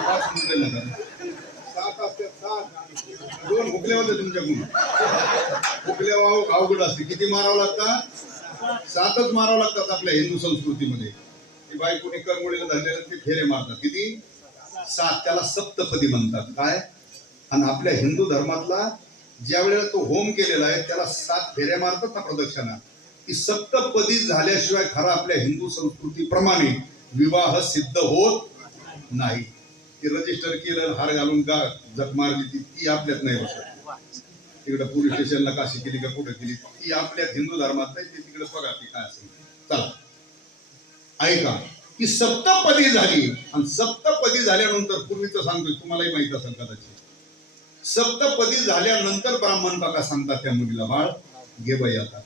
5 मुद्दे नका, 7 असते. 7 2 हुकले होते तुमच्याकडून. हुकल्या अवघड असते. किती मारावं लागतात? 7च मारावं लागतात आपल्या हिंदू संस्कृतीमध्ये. ती बायकोने करगुळीला धरलेलं ते फेरे मारतात. किती? 7. त्याला सप्तपदी म्हणतात. काय? आणि आपल्या हिंदू धर्मातला ज्या वेळेला तो होम केलेला आहे त्याला 7 फेऱ्या मारतात ना प्रदक्षिणा. ती सप्तपदी झाल्याशिवाय खरा आपल्या हिंदू संस्कृतीप्रमाणे विवाह सिद्ध होत नाही. ती रजिस्टर केलं, हार घालून का जग मारली ती आपल्यात नाही बसत. तिकडे पोलीस स्टेशनला काशी केली का कुठं केली ती आपल्या हिंदू धर्मात नाही. ते तिकडे बघा ती काय असेल. चला ऐका, ती सप्तपदी झाली. आणि सप्तपदी झाल्यानंतर, पूर्वीचं सांगतोय तुम्हालाही माहित असेल कदाचित, सप्तपदी झाल्यानंतर ब्राह्मण काका सांगतात त्या मुलीला, बाळ घे बाई आता,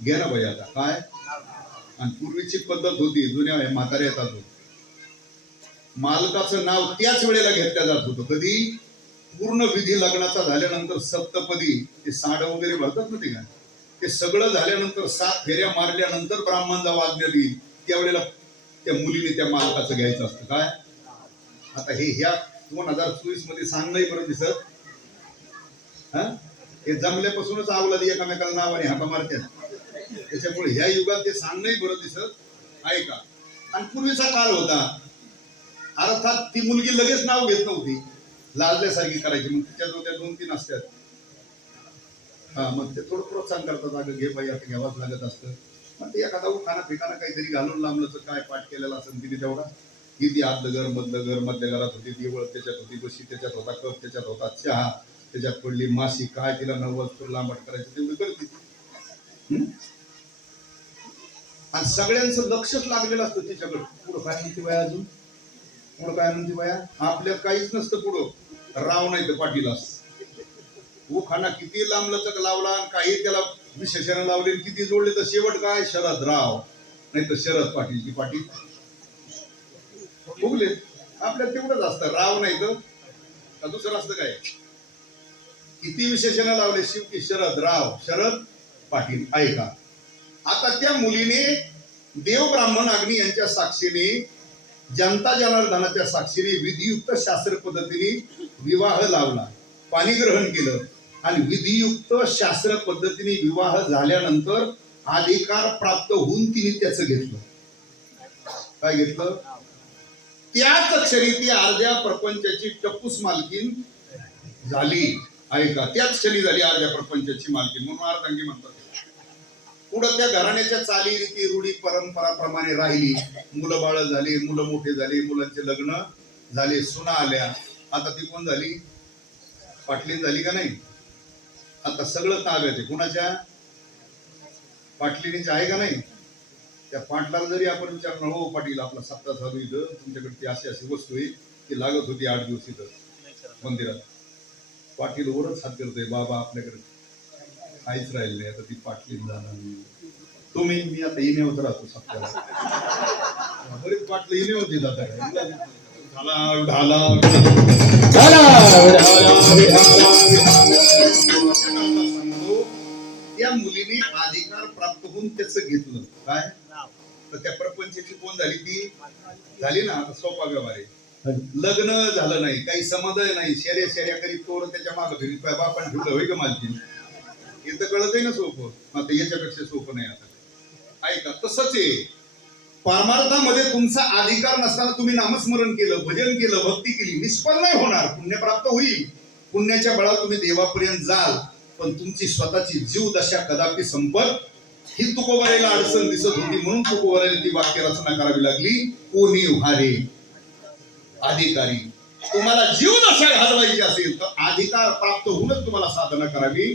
घे ना बाई आता. काय? आणि पूर्वीची पद्धत होती, जुन्या म्हाताऱ्या येतात, मालकाचं नाव त्याच वेळेला घेतलं जात होतं. कधी? पूर्ण विधी लग्नाचा झाल्यानंतर सप्तपदी, ते साड वगैरे भरतात ना ते काय, ते सगळं झाल्यानंतर 7 फेऱ्या मारल्यानंतर ब्राह्मण जेव्हा आज्ञा देईल त्यावेळेला त्या मुलीने त्या मालकाचं घ्यायचं असतं. काय? आता हे ह्या 2024 मध्ये सांग नाही बरं दिसत. हे जमल्यापासूनच आवलादी एकामेकाला नावाने हाका मारतात. त्याच्यामुळे ह्या युगात ते सांग नाही बरं दिसत. ऐका, आणि पूर्वीचा काळ होता, अर्थात ती मुलगी लगेच नाव घेत नव्हती, लाजल्यासारखी करायची. मग तिच्या त्या 2-3 असतात. मग ते थोडं प्रोत्साहन करतात, अगं घे बाई आता, घ्यावाच लागत असतं. मग ते एखादा उखाना फेकाना काहीतरी घालून लांबलं काय पाठ केलेला असेल तिने तेवढा. किती आतलं घर, मधलं घर, मधल्या घरात होती देवळ, त्याच्यात होती बशी, त्याच्यात होता कप, त्याच्यात होता चहा, त्याच्यात पडली माशी, काय तिला नवस लांबट करायचं तेवढी करते. आणि सगळ्यांचं लक्षच लागलेलं असतं तिच्याकडे. पुढं काय म्हणते बाया, अजून पुढं काय म्हणते बाया, आपल्यात काहीच नसतं. पुढं राव नाही तर पाटील असत. खाना किती लांबलचक लावला आणि काही त्याला विशेषण लावले, किती जोडले, तर शेवट काय, शरद राव नाही तर शरद पाटील. की पाटील उगले. आपल्यात तेवढंच असतं, राव नाही तर दुसरं असतं काय. किती विशेषण लावले, शेवटी शरद राव, शरद पाटील. ऐका, आता त्या मुलीने देव ब्राह्मण अग्नी यांच्या साक्षीने, जनता जनार्दनाच्या साक्षीने विधियुक्त शास्त्र पद्धतीने विवाह लावला, पाणी ग्रहण केलं. आणि विधियुक्त शास्त्र पद्धतीने विवाह झाल्यानंतर अधिकार प्राप्त होऊन तिने त्याचं घेतलं. काय घेतलं? त्याच क्षणी ती अर्ध्या प्रपंचाची टप्पूस मालकीन झाली. ऐका, त्याच क्षणी झाली अर्ध्या प्रपंचाची मालकीन. म्हणून अर्धांगी म्हणतात. पुढं त्या घराण्याच्या चाली रीती रूढी परंपराप्रमाणे राहिली. मुलं बाळ झाली, मुलं मोठे झाली, मुलांचे लग्न झाले, सुना आल्या. आता ती कोण झाली? पाटलीन झाली का नाही? आता सगळं ताब्यात आहे. कुणाच्या? पाटलीनीच आहे का नाही? त्या पाटलाला जरी आपण विचारणार, हो पाटील आपला सप्ताह चालू इथं, तुमच्याकडे ती अशी अशी वस्तू आहे, ती लागत होती 8 दिवस इथं मंदिरात. पाटील वरच हात करतोय, बाबा आपल्याकडे काहीच राहिलं नाही, आता ती पाटलीन जाणार. तुम्ही मी आता इने होत राहतो सप्त्याला बरेच वाटलं इने होते जाता ढाला ढाला ढाला ढाला सांगतो त्या मुलीने अधिकार प्राप्त होऊन त्याचं घेतलं काय तर त्या प्रपंचाची कोण झाली ती झाली ना आता सोपा व्यवहार आहे लग्न झालं नाही काही समाधान नाही शेऱ्या करीत तोर त्याच्या मागं फिरीत बापान ठेवलं होय का मालकी हे तर कळत आहे ना सोपं आता याच्यापेक्षा सोपं नाही आता ऐका तसंच आहे परमार्थामध्ये तुमचा अधिकार नसताना तुम्ही नामस्मरण केलं भजन केलं भक्ती केली निष्फळ नाही होणार पुण्य प्राप्त होईल पुण्याच्या बळावर तुम्ही देवापर्यंत जाल पण तुमची स्वतःची जीव दशा कदापि संपत ही तुकोबारायला अडचण दिसत होती म्हणून तुकोबारायला ती वाक्य रचना करावी लागली कोणी उभारे अधिकारी तुम्हाला जीव दशा घालवायची असेल तर अधिकार प्राप्त होऊनच तुम्हाला साधना करावी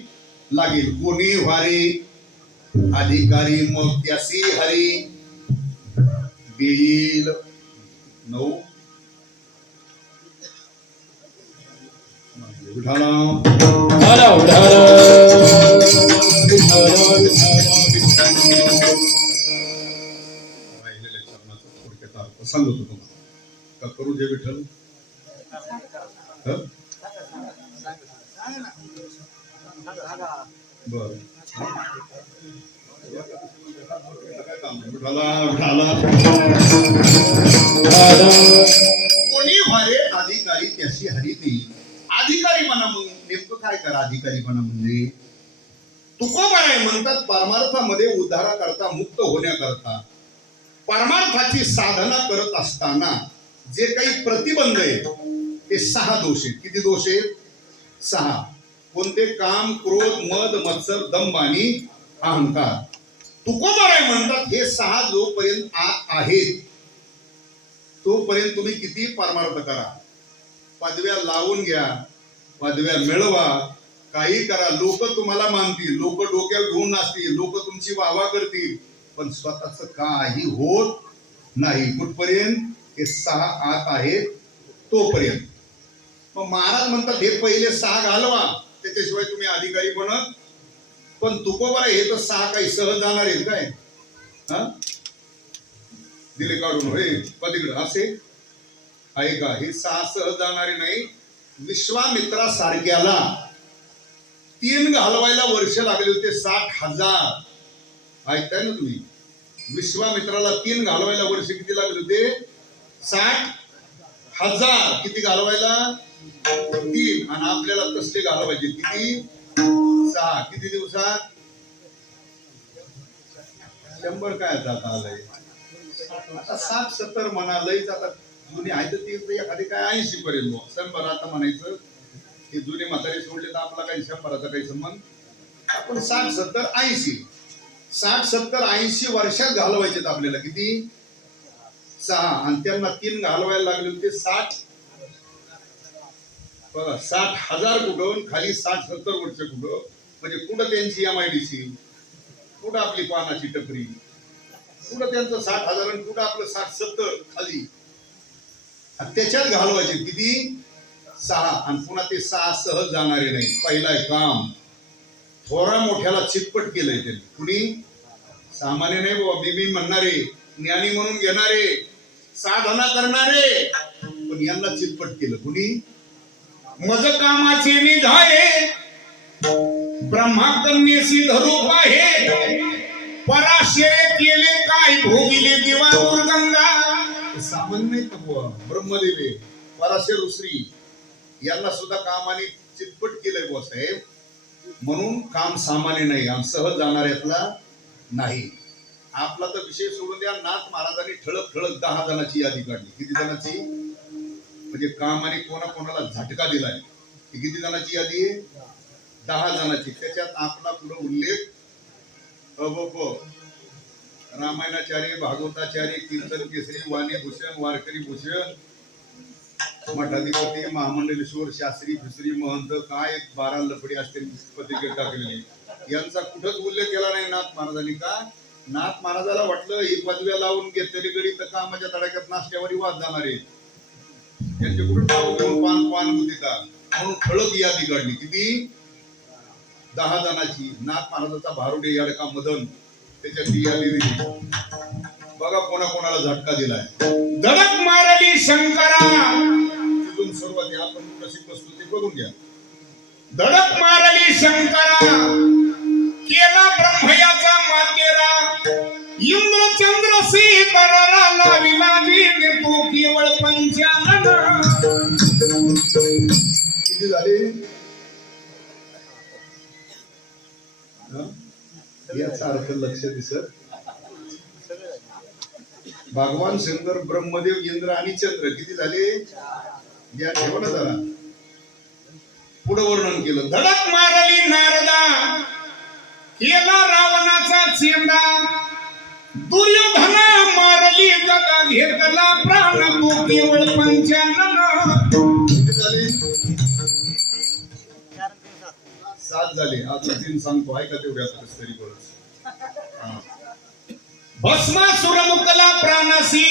लागेल कोणी उभारे अधिकारी मग त्यासी हरी देईल 9 विठाला ढाला ढाला राहिलेल्या चरणाचा थोडक्यात अर्थ सांगतो तुम्हाला का करू जे विठ्ठल बर कोणी भारे अधिकारी त्याशी हरी देईल अधिकारी म्हणा मग नेमकं काय करा अधिकारी म्हणा म्हणजे तुकोबाराय म्हणतात परमार्थामध्ये उद्धारा करता मुक्त होण्याकरता परमार्थाची साधना करत असताना जे काही प्रतिबंध आहेत ते 6 दोष आहेत किती दोष आहेत 6 कोणते काम क्रोध मद मत्सर दंभ आणि अहंकार तुकोबाराय म्हणतात हे 6 जोपर्यंत आत आहेत तोपर्यंत तुम्ही किती परमार्थ करा पदव्या लावून घ्या पदव्या मिळवा काही करा लोक तुम्हाला मानतील लोक डोक्यावर घेऊन नाचतील लोक तुमची वाहवा करतील पण स्वतःच काही होत नाही कुठपर्यंत हे 6 आत आहेत तोपर्यंत मग महाराज म्हणतात हे पहिले 6 घालवा त्याच्याशिवाय तुम्ही अधिकारी बनत पण तुकोबाराय हे तर 6 काही सहज जाणार आहेत काय हा दिले काढून होय पलीकडे असे आहे का हे 6 सहज जाणारे नाही विश्वामित्रासारख्याला 3 घालवायला वर्ष लागले होते 60,000 ऐकताय ना तुम्ही विश्वामित्राला 3 घालवायला वर्ष किती लागले होते 60,000 किती घालवायला 3 आणि आपल्याला तसले घालवायचे किती 6 किती दिवसात 100 काय जाता आलंय आता 60-70 म्हणा लईच आता जुने आहे तर ते एखादी काय 80 पर्यंत 100 आता म्हणायचं हे जुने म्हातारे सोडले तर आपला काही 100चा काही संबंध आपण 60-70-80 60-70-80 वर्षात घालवायचे आपल्याला किती 6 आणि त्यांना 3 घालवायला लागले होते 60 बघा 60,000 कुठून खाली 60-70 वर्ष कुठं म्हणजे कुठं त्यांची MIDC कुठं आपली पानाची टपरी कुठं त्यांचं 60,000 आणि कुठं आपलं 60-70 खाली त्याच्यात घालवायचे किती 6 आणि पुन्हा ते 6 सहज जाणारे नाही पहिला काम थोरा मोठ्याला चितपट केलंय त्यांनी कुणी सामान्य नाही बाबा मी म्हणणारे ज्ञानी म्हणून घेणारे साधना करणारे पण यांना चितपट केलं कुणी मज कामाचे निधाये ब्रह्माकन्येसी धरू पाहे पराशरे केले काय भोगिले दिवा दुर्गंगा सामान्य ब्रह्मदेवे पराशर ऋषी यांना सुद्धा कामाने चितपट केलंय बॉस साहेब म्हणून काम सामान्य नाही आणि सहज जाणाऱ्यातला नाही आपला तर विषय सोडून द्या नाथ महाराजांनी ठळक 10 जणांची यादी काढली किती जणांची म्हणजे कामाने कोणाला झटका दिलाय किती जणांची यादी आहे 10 जणांची त्याच्यात आपला पुढे उल्लेख रामायणाचार्य भागवताचार्य कीर्तन केसरी वाणी भूषण वारकरी भूषण मठाधिपती महामंडलेश्वर शास्त्री फिसरी महंत काय 12 लफडी असते पत्रिकेत टाकलेली यांचा कुठंच उल्लेख केला नाही नाथ महाराजांनी का नाथ महाराजाला वाटलं ही पदव्या लावून घेतलेली गडी तर कामाच्या तडाख्यात नाश्त्यावरी वाद जाणार आहे त्यांचे कुठं टाकून घेऊन पान होती का म्हणून ठळक यादी काढली किती 10 जणांची नाथ महाराजाचा भारुडे याडका मदन त्याच्या बिया दिली. बघा कोणाकोणाला झटका दिलाय. धडक मारली शंकरा, तिथून सुरुवात आहे. आपण कशी बसतो ते बघून घ्या. धडक मारली शंकरा, केला ब्रह्मयाचा मातेरा, इंद्र चंद्र सीतारा लाविला वीण तू केवळ पंचानन. किती झाले? याचा अर्थ लक्ष दिसत. भगवान शंकर, ब्रह्मदेव, इंद्र आणि चंद्र किती झाले? या ठेवा ना जरा. पुढे वर्णन केलं. धडक मारली नारदा, केला रावणाचा चेंडा, दुर्योधना मारली गदा, घेतला प्राण तू केवळ पंचानन. किती झाले? 7 झाले. आता 3 सांगतो, ऐका तेवढे आता कसं तरी बरंच. भस्मासुर मुकला प्राणसी,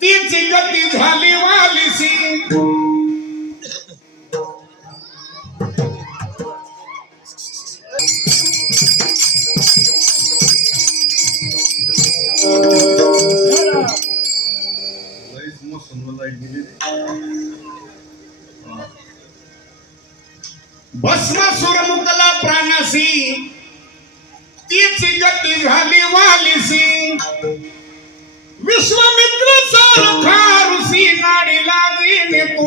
तिची गती झाली वालिसी. भस्मासुर मुकला प्राणसी, तिची गती झाली वालिसी. विश्वामित्र सारखा ऋषी नाडी लागीने तू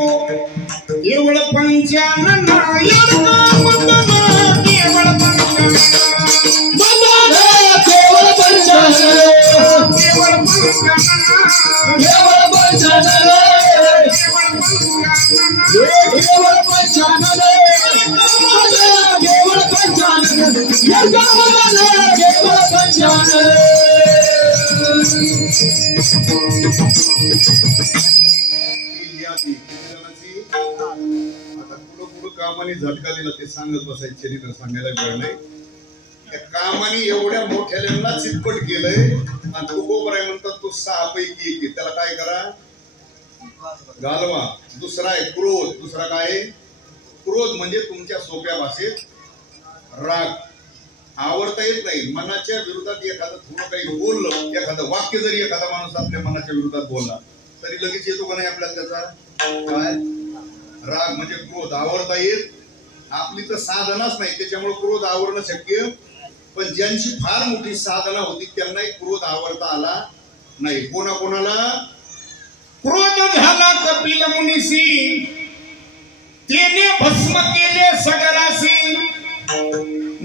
केवळ पंचानन. केवळ पंचानन, केवळ पंचानन, केवळ पंचानन, केवळ पंचानन, केवळ पंचानन, केवळ पंचानन. आता पुढं कामाने झटका दिला ते सांगत बसायचं, चरित्र सांगायला वेळ नाही. त्या कामाने एवढ्या मोठ्याला चितपट केलंय आणि तो गोबर आहे म्हणतात तो 6 पैकी 1 आहे. त्याला काय करा? घालवा. दुसरा आहे क्रोध. दुसरा काय आहे? क्रोध म्हणजे तुमच्या सोप्या भाषेत राग. आवडता येत नाही. मनाच्या विरोधात एखादं थोडं काही बोललं, एखादं वाक्य जरी एखादा माणूस आपल्या मनाच्या विरोधात बोलला तरी लगेच येतो का नाही आपल्याला त्याचा काय? राग म्हणजे क्रोध. आवडता येत आपली तर साधनाच नाही, त्याच्यामुळे क्रोध आवरणं शक्य. पण ज्यांची फार मोठी साधना होती त्यांनाही क्रोध आवडता आला नाही. कोणाकोणाला क्रोध झाला कपिल मुनीसी, त्याने भस्म केले सगरासी.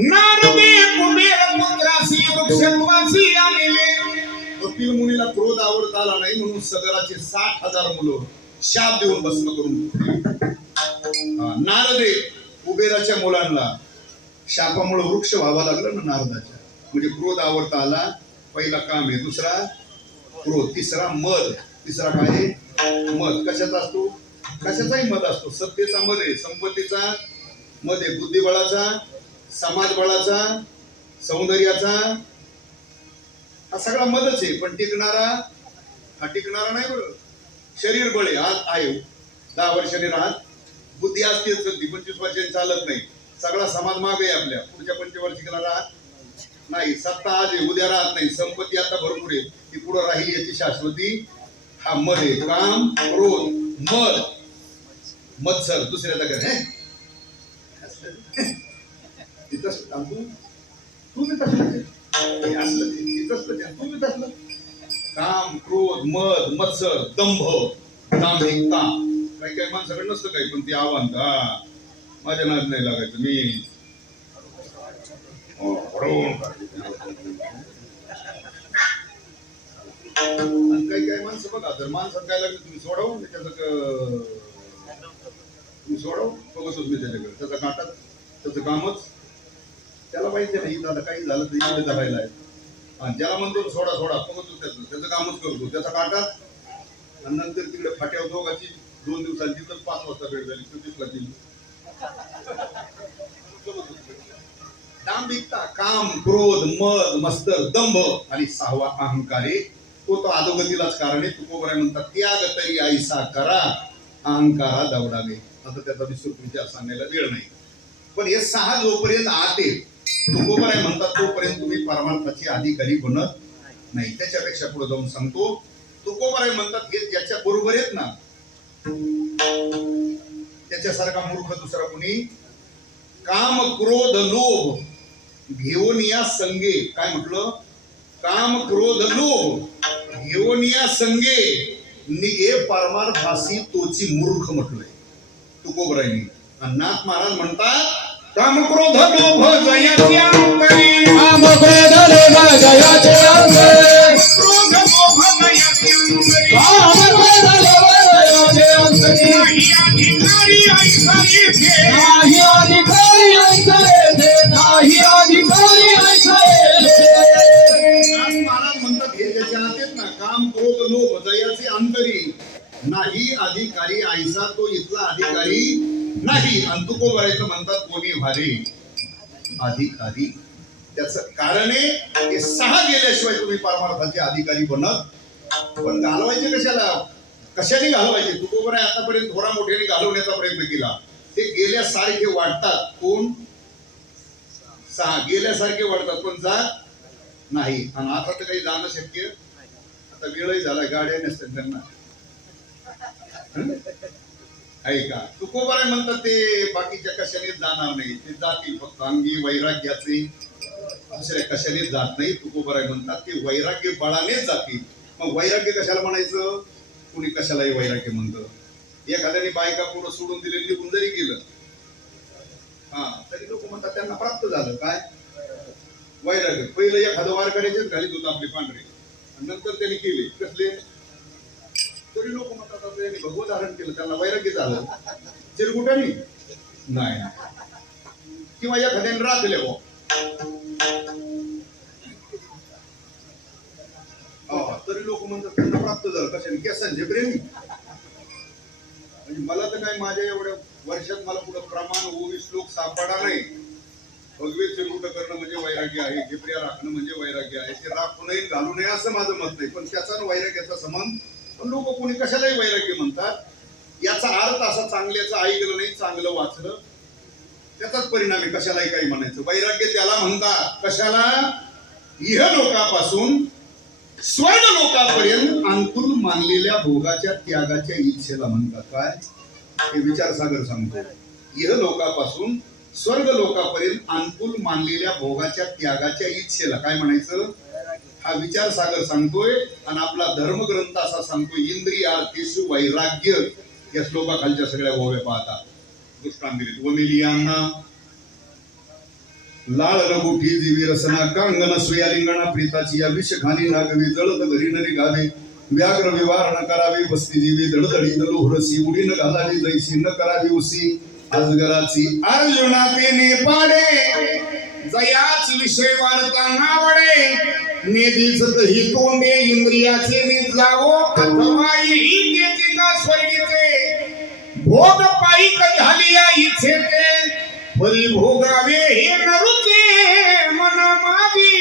नारदे कुबेर पुत्रासी, वृक्षवासी आलेले. कपिल मुनीला क्रोध आवडता आला नाही म्हणून सगराचे 60,000 मुलं शाप देऊन भस्म करून. नारदे कुबेराच्या मुलांना शापामुळे वृक्ष व्हावा लागला ना नारदाच्या. म्हणजे क्रोध आवडता आला. पहिला काम आहे. दुसरा क्रोध. तिसरा मद. तिसरा काय आहे? मद. कशाचा असतो? कशाचाही मद असतो. सत्तेचा मद आहे, संपत्तीचा मद आहे, बुद्धिबळाचा, समाज बळाचा, सौंदर्याचा, हा सगळा मदच आहे. पण टिकणारा हा टिकणारा नाही बरं. शरीर बळ आहे. आज आहे 10 वर्षांनी राहत, बुद्धी असते 25 वर्षांनी चालत नाही. सगळा समाज मागे आहे आपल्या. पुढच्या 25 राहत नाही. सत्ता आज आहे, उद्या राहत नाही. संपत्ती आता भरपूर आहे, ती पुढे राहील याची शाश्वती. हा मद आहे. काम, क्रोध, मद. मत्सर दुसऱ्याचा घर काम, क्रोध, मद, मत्सर, दंभ, दांभिकता. काही काही माणसाकडे नसतं काही, पण ती आव्हान माझ्या नाद नाही लागायचं. मी काही काही माणसं बघा, जर माणसात काय लागलं तुम्ही सोडव, त्याचं तुम्ही सोडव बघतोच मी त्याच्याकडे. त्याचा काटात त्याचं कामच त्याला माहिती नाही. दादा काही झालं तर इकडे धरायला आहे. आणि ज्याला म्हणतो सोडा सोडा बघतो त्याचं कामच करतो. त्याचा काटात आणि नंतर तिकडे फाट्यावर दोघांची 2 दिवसांची तर 5 वाजता भेट झाली. 30 ला केली. दांभिकता, काम, क्रोध, मद, मत्सर, दंभ आणि 6वा अहंकारे. तो अधोगतीलाच कारण आहे. तुकोबराय म्हणतात त्याग तरी ऐसा करा, अहंकारा दवडावे. आता त्याचा विस्तृत विचार सांगायला वेळ नाही. पण हे 6 जोपर्यंत आते तुकोबाराय म्हणतात तोपर्यंत तुम्ही परमार्थाचे अधिकारी बनत नाही. त्याच्यापेक्षा पुढे जाऊन सांगतो, तुकोबाराय म्हणतात हे ज्याच्या बरोबर आहेत ना त्याच्यासारखा मूर्ख दुसरा कोणी. काम क्रोध लोभ घेऊन या संगे, काय म्हटलं, काम क्रोध लोभ घेऊन या संगे निघे परमार्थासी तोची मूर्ख म्हटलंय तुकोबरायनी. आणि नाथ महाराज म्हणतात काम क्रोध लोभ जयाचे अंतरी, काम क्रोध लोभ जयाचे अंतरी, क्रोध लोभ जयाचे अंतरी, काम क्रोध लोभ जयाचे अंतरी, नाही अधिकारी ऐसा येथे, नाही अधिकारी ऐसा येथे, नाही अधिकारी ऐसा येथे. नाथ महाराज म्हणतात हे ज्याच्या हात आहेत ना काम क्रोध लोभ जयाचे अंतरी, नाही अधिकारी ऐसा तो इथला अधिकारी नाही. आणि तुकोबारायचं म्हणतात कोणी भारी अधिकारी. त्याचं कारण आहे की 6 गेल्याशिवाय तुम्ही परमार्थाचे अधिकारी बनत. पण घालवायचे कशाला, कशाने घालवायचे. तुकोबाराय आतापर्यंत थोडा मोठ्याने घालवण्याचा प्रयत्न केला, ते गेल्यासारखे वाटतात. कोण 6 गेल्यासारखे वाटतात पण जात नाही. आणि आता तर काही जाणं शक्य, आता वेळही झाला, गाड्या नसतात त्यांना आहे का. तुकोबाराय म्हणतात ते बाकीच्या कशाने जाणार नाही, ते जातील फक्त अंगी वैराग्याचे, दुसऱ्या कशाने जात नाही. तुकोबाराय म्हणतात ते वैराग्य बळानेच जातील. मग वैराग्य कशाला म्हणायचं, कुणी कशालाही वैराग्य म्हणतं. एखाद्याने बायका पुढं सोडून दिले, निघून जरी गेलं तरी लोक म्हणतात त्यांना प्राप्त झालं काय वैराग्य. पहिलं एखादं वार करायचेच घालीत होतं आपले पांढरे, नंतर त्यांनी केले कसले, तरी लोक म्हणतात त्यांनी भगवत धारण केलं, त्यांना वैराग्य झालं. चिरकुटानी नाही, किंवा एखाद्याने राखले हो तरी लोक म्हणतात त्यांना प्राप्त झालं कशाने, केसांचे प्रेमी. म्हणजे मला तर काय माझ्या एवढ्या वर्षात मला पुढे प्रमाण ओवी श्लोक सापडा नाही. भगवे चिरकुट करणं म्हणजे वैराग्य आहे, झेपऱ्या राखणं म्हणजे वैराग्य आहे. ते राखू नये घालू नये असं माझं मत नाही, पण त्याचा वैराग्याचा संबंध. पण लोक कोणी कशालाही वैराग्य म्हणतात. याचा अर्थ असा चांगल्याचं ऐकलं नाही, चांगलं वाचलं त्याचाच परिणाम आहे. कशालाही काही म्हणायचं. वैराग्य त्याला म्हणतात कशाला, इह लोकापासून स्वर्ग लोकापर्यंत अनुकूल मानलेल्या भोगाच्या त्यागाच्या इच्छेला म्हणतात. काय हे विचारसागर सांगतो. इह लोकापासून स्वर्ग लोकापर्यंत अनुकूल मानलेल्या भोगाच्या त्यागाच्या इच्छेला काय म्हणायचं, हा विचारसागर सांगतोय. आणि आपला धर्मग्रंथ असा सांगतोय इंद्रियार्थेषु वैराग्य. या श्लोकाखालच्या सगळ्या ओव्या पाहता दृष्टांत दिलेत. वमिलियांना लाळ रघुठी जीवी रसना, कांगन सुयालिंगणा प्रीताची या विष घाणी नागवी, जळत घरी न निघावे, व्याघ्र विवार न करावे, वस्ती जीवी दळदळी दलोहरसी, उडी न घालावी जैसी, न करावी उसी अजगराची. अर्जुना तेने पाडे जयाच विषय वार्ता नावडे, नेदिसत ही तोंडे इंद्रियाचे निज जावो, अथवा ही घेते का स्वर्गीचे, भोग पाईक झाली या इच्छेचे, परी भोगावे हे नरुचे मन मावी.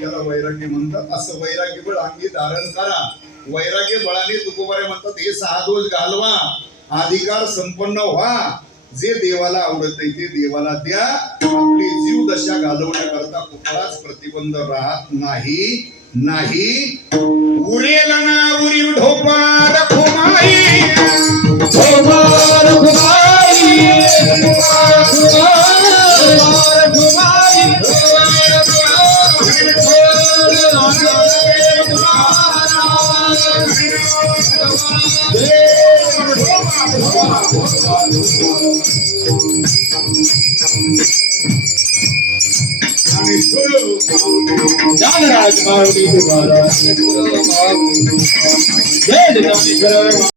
त्याला वैराग्य म्हणतात. असं वैराग्य बळ अंगी धारण करा. वैराग्य बळाने तुकोबाराय म्हणतात हे 6 दोष घालवा, अधिकार संपन्न व्हा. जे देवाला आवडत आहे ते देवाला द्या. आपली जीव दशा घालवण्याकरता कुठलाच प्रतिबंध राहत नाही. उरेल ना उरी ढोपार खुमाई, ढोपार खुमाई, ढोपार खुमाई, ज्ञानराज मारुती तुकाराम जय जय